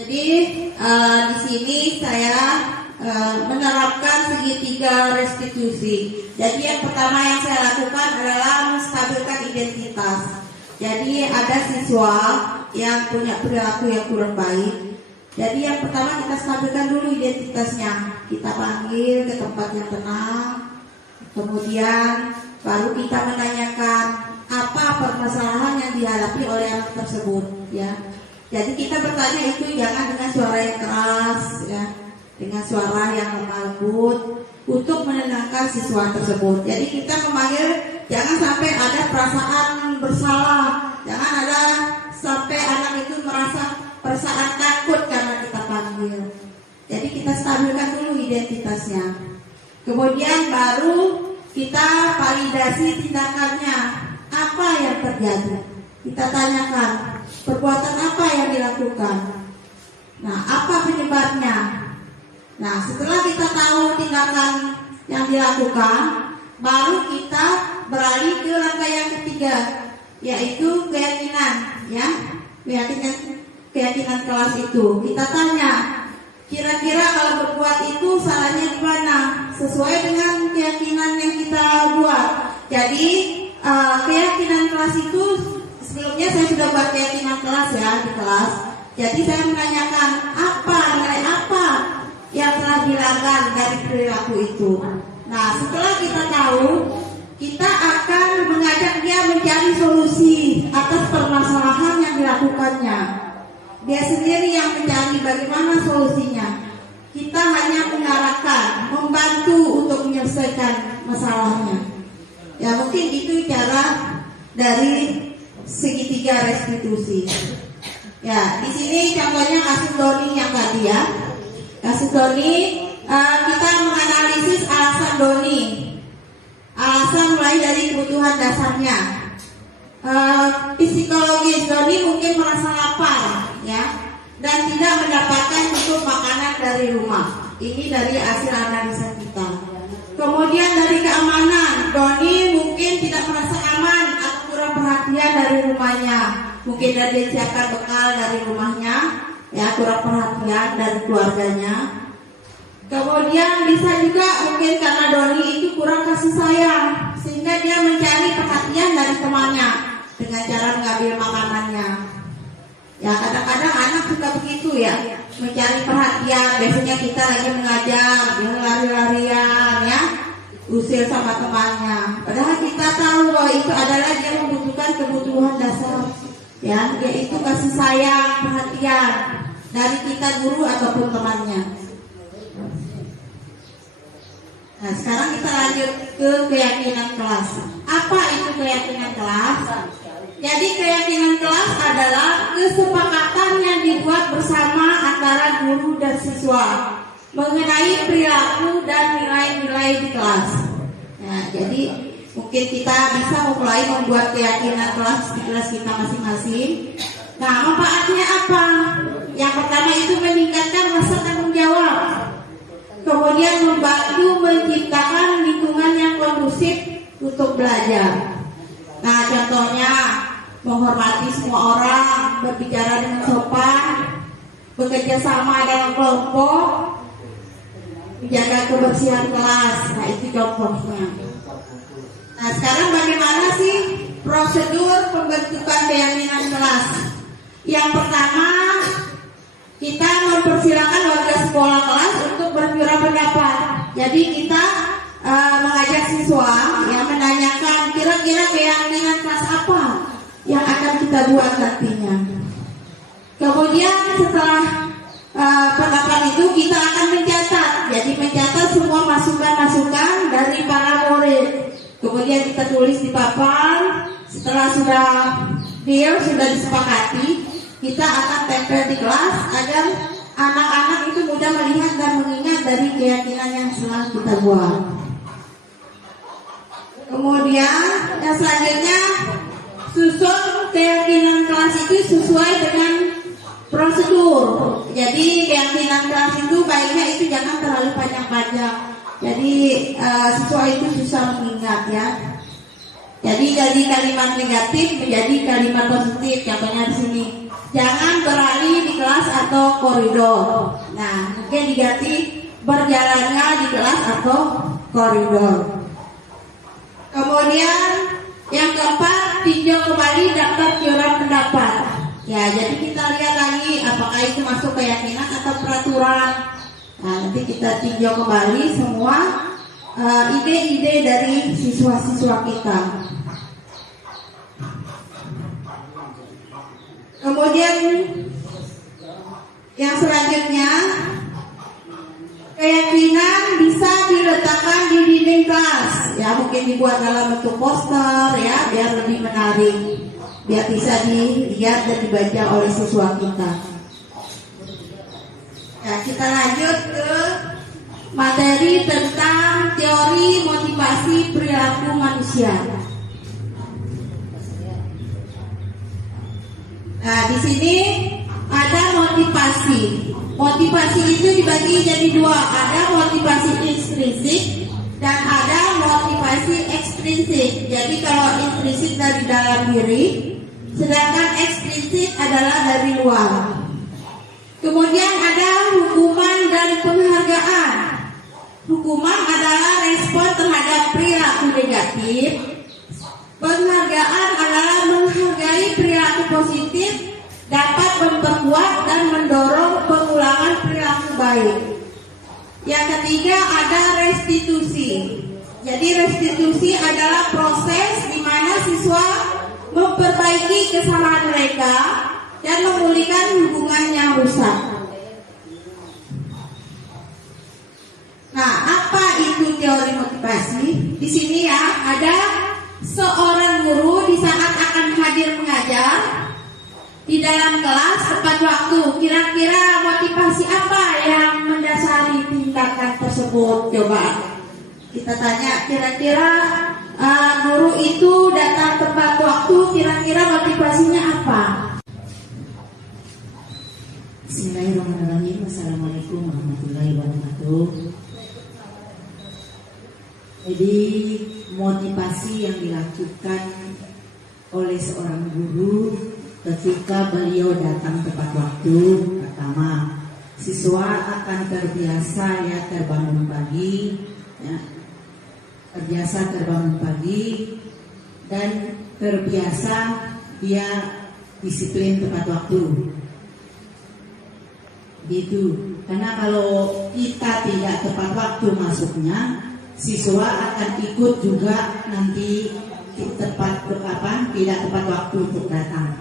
Jadi di sini saya menerapkan segitiga restitusi. Jadi yang pertama yang saya lakukan adalah menstabilkan identitas. Jadi ada siswa yang punya perilaku yang kurang baik. Jadi yang pertama kita stabilkan dulu identitasnya. Kita panggil ke tempat yang tenang. Kemudian baru kita menanyakan apa permasalahan yang dihadapi oleh anak tersebut, ya. Jadi kita bertanya itu jangan dengan suara yang keras, ya, dengan suara yang lemah lembut untuk menenangkan siswa tersebut. Jadi kita memanggil jangan sampai ada perasaan bersalah, jangan ada sampai anak itu merasa perasaan takut karena kita panggil. Jadi kita stabilkan dulu identitasnya. Kemudian baru kita validasi tindakannya, apa yang terjadi. Kita tanyakan perbuatan apa yang dilakukan. Nah, apa penyebabnya? Nah, setelah kita tahu tindakan yang dilakukan, baru kita beralih ke langkah yang ketiga, yaitu keyakinan, ya, keyakinan kelas itu. Kita tanya, kira-kira kalau berbuat itu salahnya di mana? Sesuai dengan keyakinan yang kita buat. Jadi keyakinan kelas itu sebelumnya saya sudah buat keyakinan kelas ya di kelas. Jadi saya menanyakan nilai apa yang telah dilanggar dari perilaku itu. Nah, setelah kita tahu, kita akan mengajak dia mencari solusi atas permasalahan yang dilakukannya. Dia sendiri yang mencari bagaimana solusinya. Kita hanya mengarahkan, membantu untuk menyelesaikan masalahnya. Ya, mungkin itu cara dari segitiga restitusi. Ya, di sini contohnya kasus Doni yang tadi ya. Kasus Doni, kita menganalisis alasan Doni. Alasan mulai dari kebutuhan dasarnya. Psikologis, Doni mungkin merasa lapar, ya, dan tidak mendapatkan cukup makanan dari rumah. Ini dari hasil analisa kita. Kemudian dari keamanan, Doni mungkin tidak merasa aman atau kurang perhatian dari rumahnya. Mungkin dia siapkan bekal dari rumahnya, ya, kurang perhatian dari keluarganya. Kemudian bisa juga mungkin karena Doni itu kurang kasih sayang, sehingga dia mencari perhatian dari temannya dengan cara mengambil makanannya. Ya, kadang-kadang anak suka begitu ya, mencari perhatian. Biasanya kita lagi mengajar, dia lari-larian ya, usir sama temannya. Padahal kita tahu bahwa itu adalah dia membutuhkan kebutuhan dasar, ya, yaitu kasih sayang, perhatian dari kita guru ataupun temannya. Nah, sekarang kita lanjut ke keyakinan kelas. Apa itu keyakinan kelas? Jadi keyakinan kelas adalah kesepakatan yang dibuat bersama antara guru dan siswa mengenai perilaku dan nilai-nilai di kelas. Nah, jadi Mungkin kita bisa mulai membuat keyakinan kelas di kelas kita masing-masing. Nah, manfaatnya apa? Yang pertama itu meningkatkan rasa tanggung jawab. Kemudian membantu menciptakan lingkungan yang kondusif untuk belajar. Nah, contohnya menghormati semua orang, berbicara dengan sopan, bekerja sama dalam kelompok, menjaga kebersihan kelas. Nah, itu contohnya. Nah, sekarang bagaimana sih prosedur pembentukan keyakinan kelas? Yang pertama, kita mempersilakan warga sekolah kelas untuk berbicara pendapat. Jadi kita mengajak siswa yang menanyakan kira-kira keyakinan kelas apa yang akan kita buat nantinya. Kemudian setelah pendapat itu kita akan mencatat. Jadi mencatat semua masukan-masukan dari para murid. Kemudian kita tulis di papan. Setelah sudah disepakati, kita akan tempel di kelas agar anak-anak itu mudah melihat dan mengingat dari keyakinan yang telah kita buat. Kemudian yang selanjutnya, susun keyakinan kelas itu sesuai dengan prosedur. Jadi keyakinan kelas itu baiknya itu jangan terlalu panjang-panjang. Jadi siswa itu susah mengingat ya. Jadi dari kalimat negatif menjadi kalimat positif. Contohnya di sini, jangan berlari di kelas atau koridor. Nah, mungkin diganti berjalannya di kelas atau koridor. Kemudian yang keempat, tinjau kembali daftar iuran pendapat. Ya, jadi kita lihat lagi apakah itu masuk keyakinan atau peraturan. Nah, nanti kita tinjau kembali semua ide-ide dari siswa-siswa kita. Kemudian yang selanjutnya, keyakinan bisa diletakkan di dinding kelas. Ya, mungkin dibuat dalam bentuk poster ya, biar lebih menarik, biar bisa dilihat dan dibaca oleh siswa kita. Nah, kita lanjut ke materi tentang teori motivasi perilaku manusia. Nah, di sini ada motivasi. Motivasi itu dibagi jadi dua, ada motivasi intrinsik dan ada motivasi ekstrinsik. Jadi kalau intrinsik dari dalam diri, sedangkan ekstrinsik adalah dari luar. Kemudian ada hukuman dan penghargaan. Hukuman adalah respon terhadap perilaku negatif. Penghargaan adalah menghargai perilaku positif, dapat memperkuat dan mendorong pengulangan perilaku baik. Yang ketiga ada restitusi. Jadi restitusi adalah proses di mana siswa memperbaiki kesalahan mereka dan memulihkan hubungan yang rusak. Nah, apa itu teori motivasi? Di sini ya ada seorang guru di saat akan hadir mengajar di dalam kelas tepat waktu. Kira-kira motivasi apa yang mendasari tindakan tersebut? Coba kita tanya, kira-kira guru itu datang tepat waktu, kira-kira motivasinya apa? Bismillahirrahmanirrahim. Assalamualaikum warahmatullahi wabarakatuh. Jadi motivasi yang dilakukan oleh seorang guru ketika beliau datang tepat waktu, pertama, siswa akan terbiasa ya terbangun pagi, ya, terbiasa terbangun pagi dan terbiasa dia disiplin tepat waktu. Gitu. Karena kalau kita tidak tepat waktu masuknya, siswa akan ikut juga nanti tidak tepat waktu untuk datang.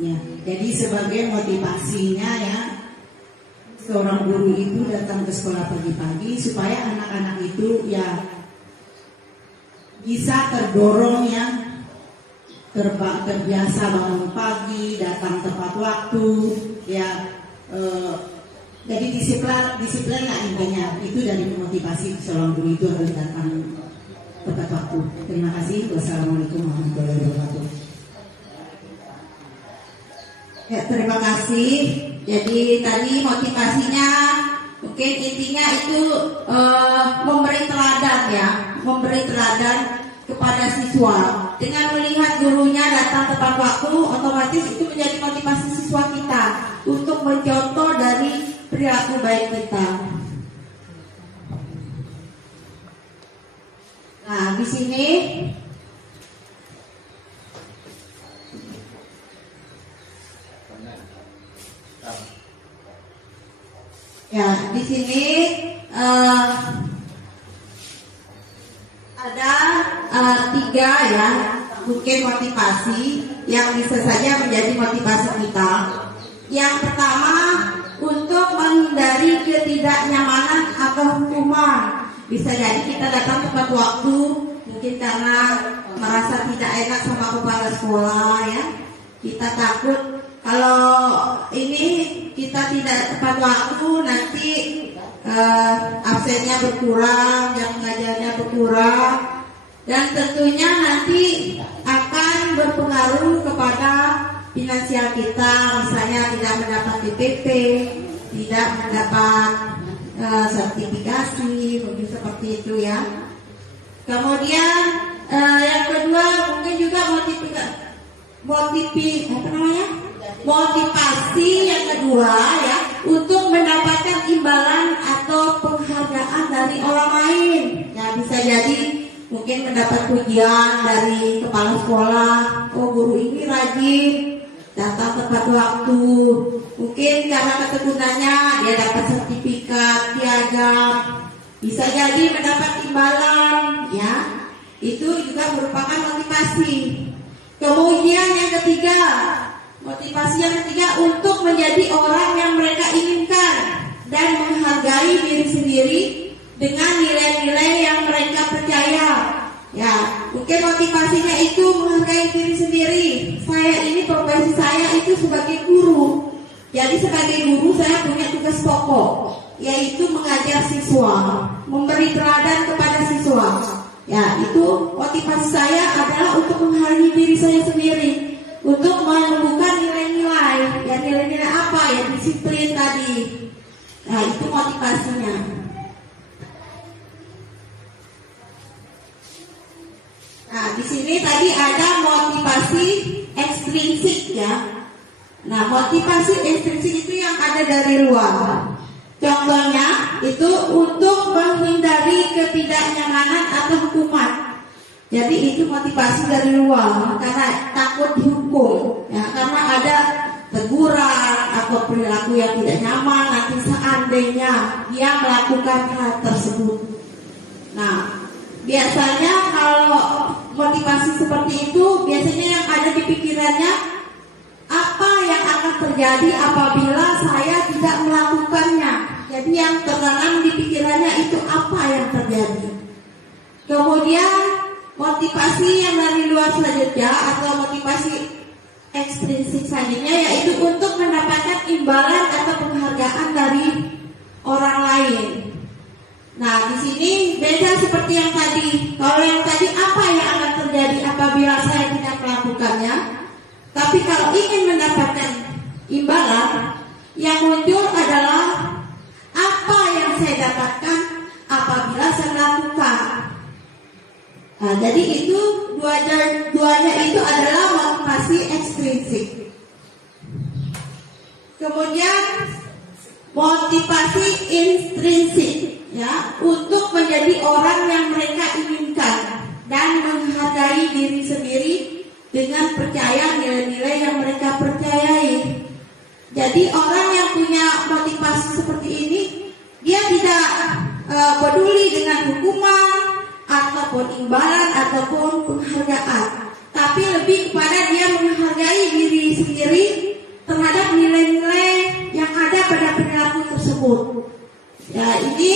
Ya, jadi sebagai motivasinya ya, seorang guru itu datang ke sekolah pagi-pagi supaya anak-anak itu ya bisa terdorong ya, terbiasa bangun pagi, datang tepat waktu, ya. Jadi disiplin lah intinya. Itu dari motivasi seorang guru itu harus datang tepat waktu. Terima kasih. Wassalamualaikum warahmatullahi wabarakatuh. Ya, terima kasih. Jadi tadi motivasinya mungkin intinya itu memberi teladan ya, memberi teladan kepada siswa. Dengan melihat gurunya datang tepat waktu, otomatis itu menjadi motivasi siswa kita untuk mencontoh dari perilaku baik kita. Nah, di sini ya, di sini ada 3 ya, mungkin motivasi yang bisa saja menjadi motivasi kita. Yang pertama, untuk menghindari ketidaknyamanan atau hukuman. Bisa jadi kita datang tepat waktu, mungkin karena merasa tidak enak sama kepala sekolah ya. Kita takut kalau ini kita tidak tepat waktu, nanti absennya berkurang, jam mengajarnya berkurang, dan tentunya nanti akan berpengaruh kepada finansial kita, misalnya tidak mendapat DPP, tidak mendapat sertifikasi, mungkin seperti itu ya. Kemudian yang kedua mungkin juga motivasi yang kedua ya, untuk mendapatkan imbalan atau penghargaan dari orang lain. Ya, bisa jadi mungkin mendapat pujian dari kepala sekolah, oh guru ini rajin, datang tepat waktu. Mungkin karena ketekunannya dia dapat sertifikat piagam, bisa jadi mendapat imbalan ya. Itu juga merupakan motivasi. Kemudian yang ketiga, motivasi yang ketiga untuk menjadi orang yang mereka inginkan dan menghargai diri sendiri dengan nilai-nilai yang mereka percaya. Ya, mungkin motivasinya itu menghargai diri sendiri. Saya ini profesi saya itu sebagai guru. Jadi sebagai guru saya punya tugas pokok, yaitu mengajar siswa, memberi teladan kepada siswa. Ya, itu motivasi saya adalah untuk menghargai diri saya sendiri, untuk menumbuhkan nilai-nilai. Ya, nilai-nilai apa ya? Disiplin tadi. Nah, itu motivasinya. Nah, di sini tadi ada motivasi ekstrinsik ya. Nah, motivasi ekstrinsik itu yang ada dari luar. Contohnya itu untuk menghindari ketidaknyamanan atau hukuman. Jadi itu motivasi dari luar karena takut dihukum, ya, karena ada teguran atau perilaku yang tidak nyaman nanti seandainya dia melakukan hal tersebut. Nah, biasanya kalau motivasi seperti itu, biasanya yang ada di pikirannya, apa yang akan terjadi apabila saya tidak melakukannya. Jadi yang tertanam di pikirannya itu apa yang terjadi. Kemudian motivasi yang dari luar selanjutnya atau motivasi ekstrinsik selanjutnya yaitu untuk mendapatkan imbalan atau penghargaan dari orang lain. Nah, di sini beda seperti yang tadi. Kalau yang tadi apa yang akan terjadi apabila saya tidak melakukannya? Tapi kalau ingin mendapatkan imbalan, yang muncul adalah apa yang saya dapatkan apabila saya melakukan. Nah, jadi itu duanya itu adalah motivasi ekstrinsik. Kemudian motivasi intrinsik, ya, untuk menjadi orang yang mereka inginkan dan menghargai diri sendiri dengan percaya nilai-nilai yang mereka percayai. Jadi orang yang punya motivasi seperti ini, dia tidak peduli dengan hukuman ataupun imbalan ataupun penghargaan, tapi lebih kepada dia menghargai diri sendiri terhadap nilai-nilai yang ada pada perilaku tersebut. Ya, ini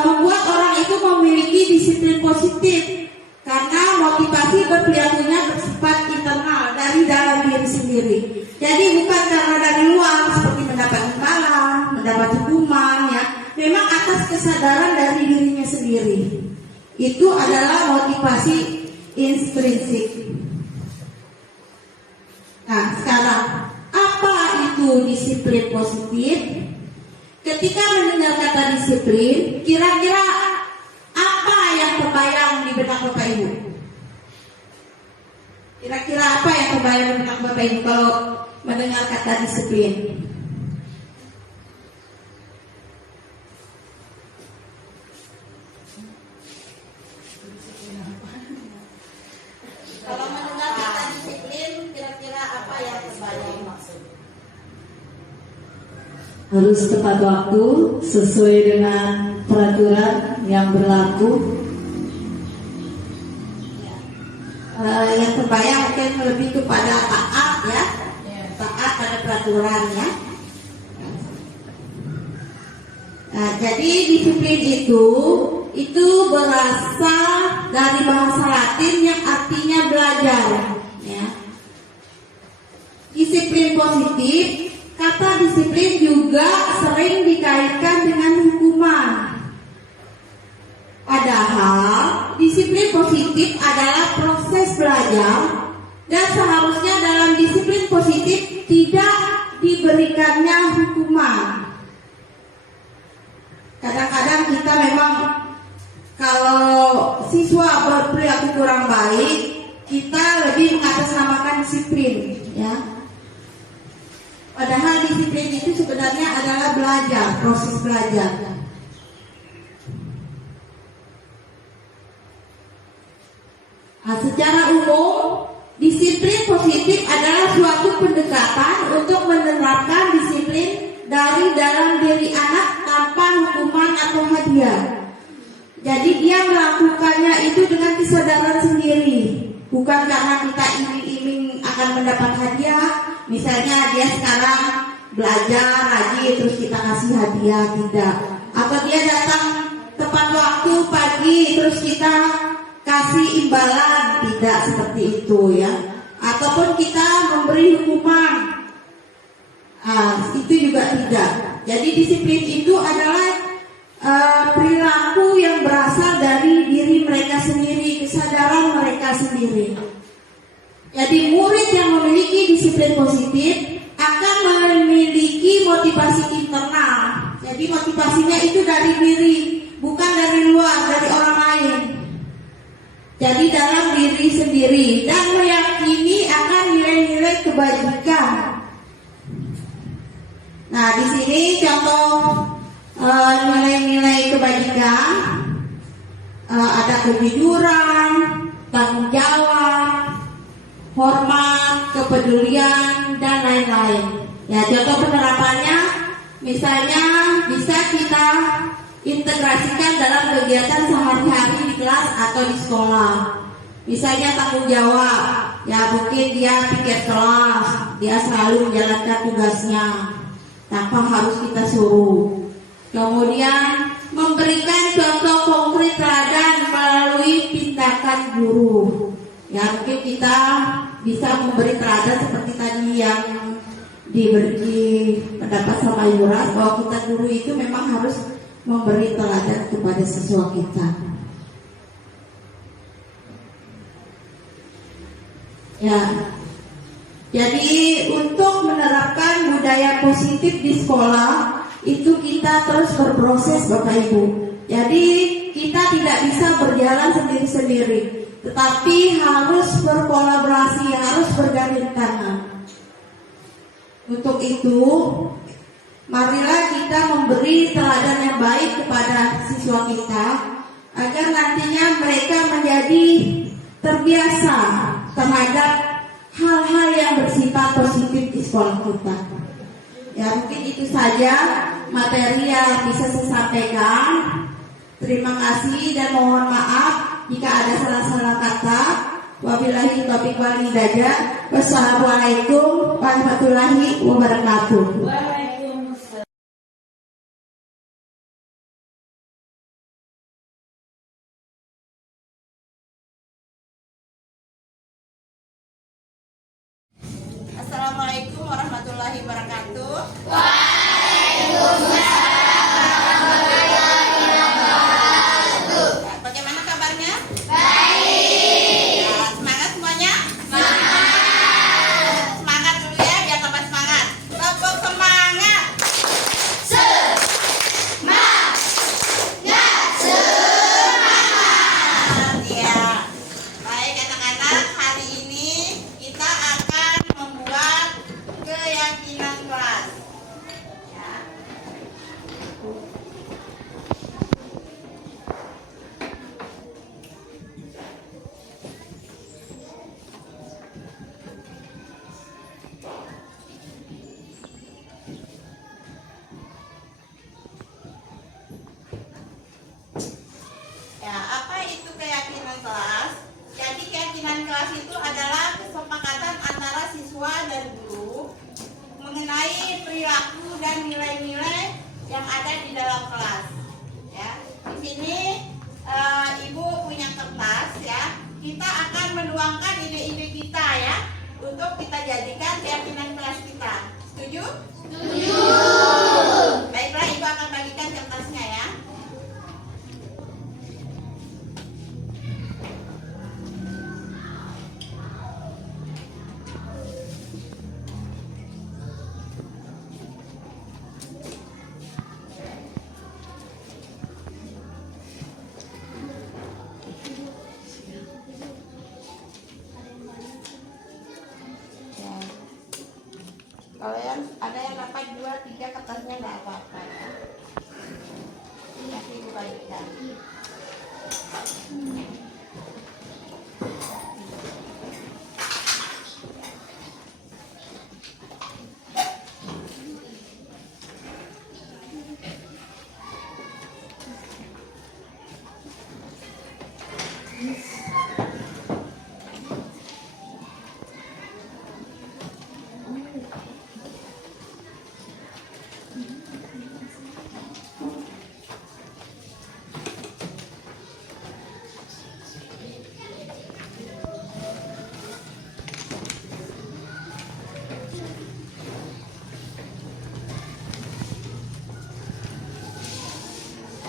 membuat orang itu memiliki disiplin positif karena motivasi berperilakunya bersifat internal dari dalam diri sendiri. Jadi bukan karena dari luar seperti mendapat imbalan, mendapat hukuman, ya. Memang atas kesadaran dari dirinya sendiri. itu adalah motivasi intrinsik. Nah, sekarang apa itu disiplin positif? Ketika mendengar kata disiplin, kira-kira apa yang terbayang di benak Bapak Ibu? Kira-kira apa yang terbayang di benak Bapak Ibu kalau mendengar kata disiplin? Kalau mendengar kata disiplin, kira-kira apa yang terbayang maksud? Harus tepat waktu sesuai dengan peraturan yang berlaku. Yang terbayang mungkin lebih kepada taat ya, taat pada peraturan ya. Nah, jadi disiplin itu berasal dari bahasa Latin yang artinya belajar ya. Disiplin positif, kata disiplin juga sering dikaitkan dengan hukuman. Padahal disiplin positif adalah proses belajar dan seharusnya dalam disiplin positif tidak diberikannya hukuman. Kadang-kadang kita memang kalau siswa berperilaku kurang baik, kita lebih mengatasnamakan disiplin ya. Padahal disiplin itu sebenarnya adalah belajar, proses belajar. Nah, secara umum, disiplin positif adalah suatu pendekatan untuk menerapkan disiplin dari dalam diri anak tanpa hukuman atau hadiah. Jadi dia melakukannya itu dengan kesadaran sendiri, bukan karena kita iming-iming akan mendapat hadiah. Misalnya dia sekarang belajar rajin terus kita kasih hadiah, tidak. Atau dia datang tepat waktu pagi terus kita kasih imbalan, tidak seperti itu ya. Ataupun kita memberi hukuman, itu juga tidak. Jadi disiplin itu adalah perilaku yang berasal dari diri mereka sendiri, kesadaran mereka sendiri. Jadi murid yang memiliki disiplin positif akan memiliki motivasi internal. Jadi motivasinya itu dari diri, bukan dari luar, dari orang lain. Jadi dalam diri sendiri dan meyakini akan nilai-nilai kebajikan. Nah, di sini contoh nilai-nilai kebajikan, ada kejujuran, tanggung jawab, hormat, kepedulian, dan lain-lain. Ya, contoh penerapannya misalnya bisa kita integrasikan dalam kegiatan sehari-hari di kelas atau di sekolah. Misalnya tanggung jawab, ya mungkin dia piket kelas, dia selalu menjalankan tugasnya tanpa harus kita suruh. Kemudian memberikan contoh konkret teladan melalui tindakan guru. Ya mungkin kita bisa memberi teladan seperti tadi yang diberi pendapat sama Yuras, bahwa kita guru itu memang harus memberi teladan kepada siswa kita. Ya, jadi untuk menerapkan budaya positif di sekolah itu kita terus berproses, Bapak Ibu. Jadi kita tidak bisa berjalan sendiri-sendiri, tetapi harus berkolaborasi, harus bergandeng tangan. Untuk itu, marilah kita memberi teladan yang baik kepada siswa kita agar nantinya mereka menjadi terbiasa terhadap hal-hal yang bersifat positif di sekolah kita. Ya mungkin itu saja materi yang bisa saya sampaikan. Terima kasih dan mohon maaf jika ada salah-salah kata. Wabillahi taufiq wal hidayah. Wassalamualaikum warahmatullahi wabarakatuh. Assalamualaikum warahmatullahi wabarakatuh. Waalaikumsalam warahmatullahi wabarakatuh. Bagaimana kabarnya nilai-nilai yang ada di dalam kelas. Ya, di sini Ibu punya kertas ya. Kita akan menuangkan ide-ide kita ya untuk kita jadikan keyakinan kelas kita. Setuju? Setuju. Baiklah, Ibu akan bagikan kertasnya ya. Kalau yang ada yang dapat 2, 3 kertasnya nggak apa-apa ya. Nanti Ibu bagikan.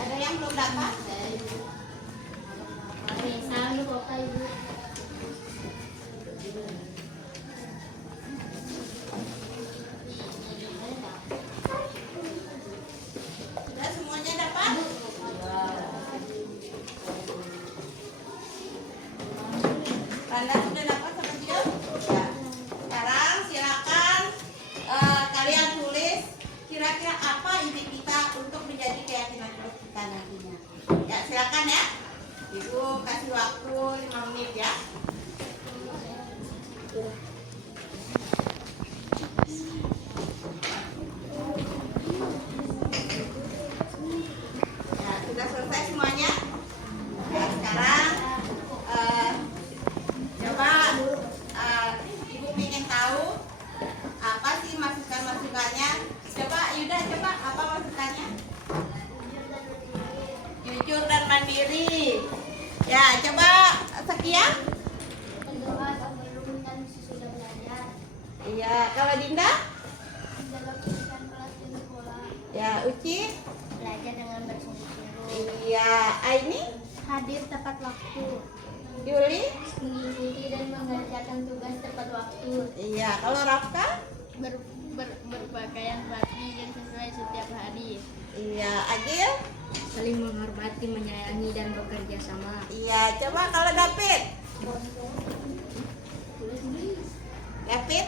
Ada yang belum dapat? Sudah semuanya dapat? Randa sudah dapat sama Cio? Ya. Sekarang silakan kalian tulis kira-kira apa ide kita untuk menjadi keyakinan kelas kita nantinya. Ya, silakan ya. Ibu kasih waktu 5 menit ya. Ya, sudah selesai semuanya. Ya, sekarang coba Ibu ingin tahu apa sih masukan-masukannya. Coba Yuda, coba apa masukannya? Jujur dan mandiri. Ya, coba Sekia. Berdoa sebelum dan sesudah belajar. Iya, kalau Dinda? Menjaga kebersihan kelas dan sekolah. Ya, Uci. Belajar dengan bersungguh-sungguh. Iya, Aini. Hadir tepat waktu. Yuli. Mengikuti dan mengerjakan tugas tepat waktu. Iya, kalau Rafka? Berpakaian rapi dan sesuai setiap hari. Iya, Agil. Saling menghormati, menyayangi dan bekerja sama. Iya, coba kalau David. David?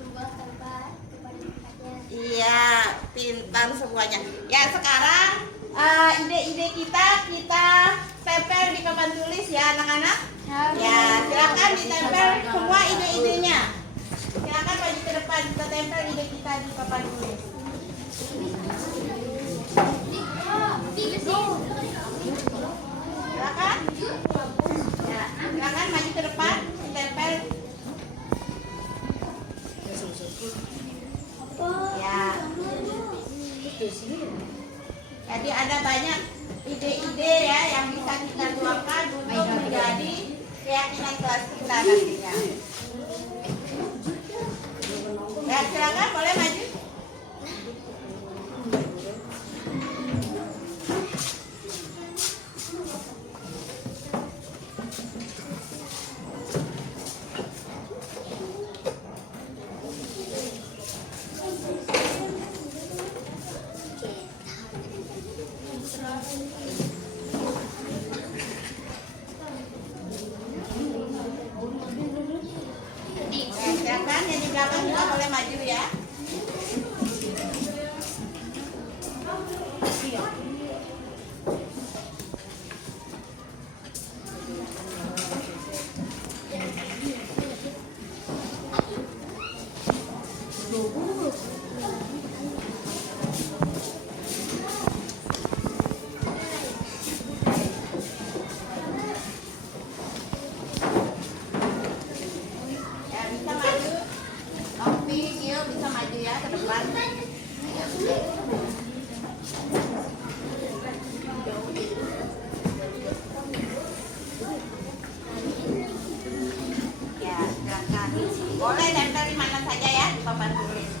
Berbuat sabar kepada tempatnya. Iya, pintar semuanya. Ya, sekarang ide-ide kita tempel di papan tulis ya anak-anak. Ya, silakan ditempel semua ide-idenya. Silakan maju ke depan, kita tempel ide kita di papan tulis. Silakan. Ya, silakan maju ke depan, ditempel. Ya. Jadi ada banyak ide-ide ya yang bisa kita tuangkan untuk menjadi keyakinan kelas kita nantinya. Ya, silakan boleh maju. Ya, silakan yang di belakang juga boleh maju ya. Ya, silakan. Boleh tempel di mana saja ya, di papan tulis.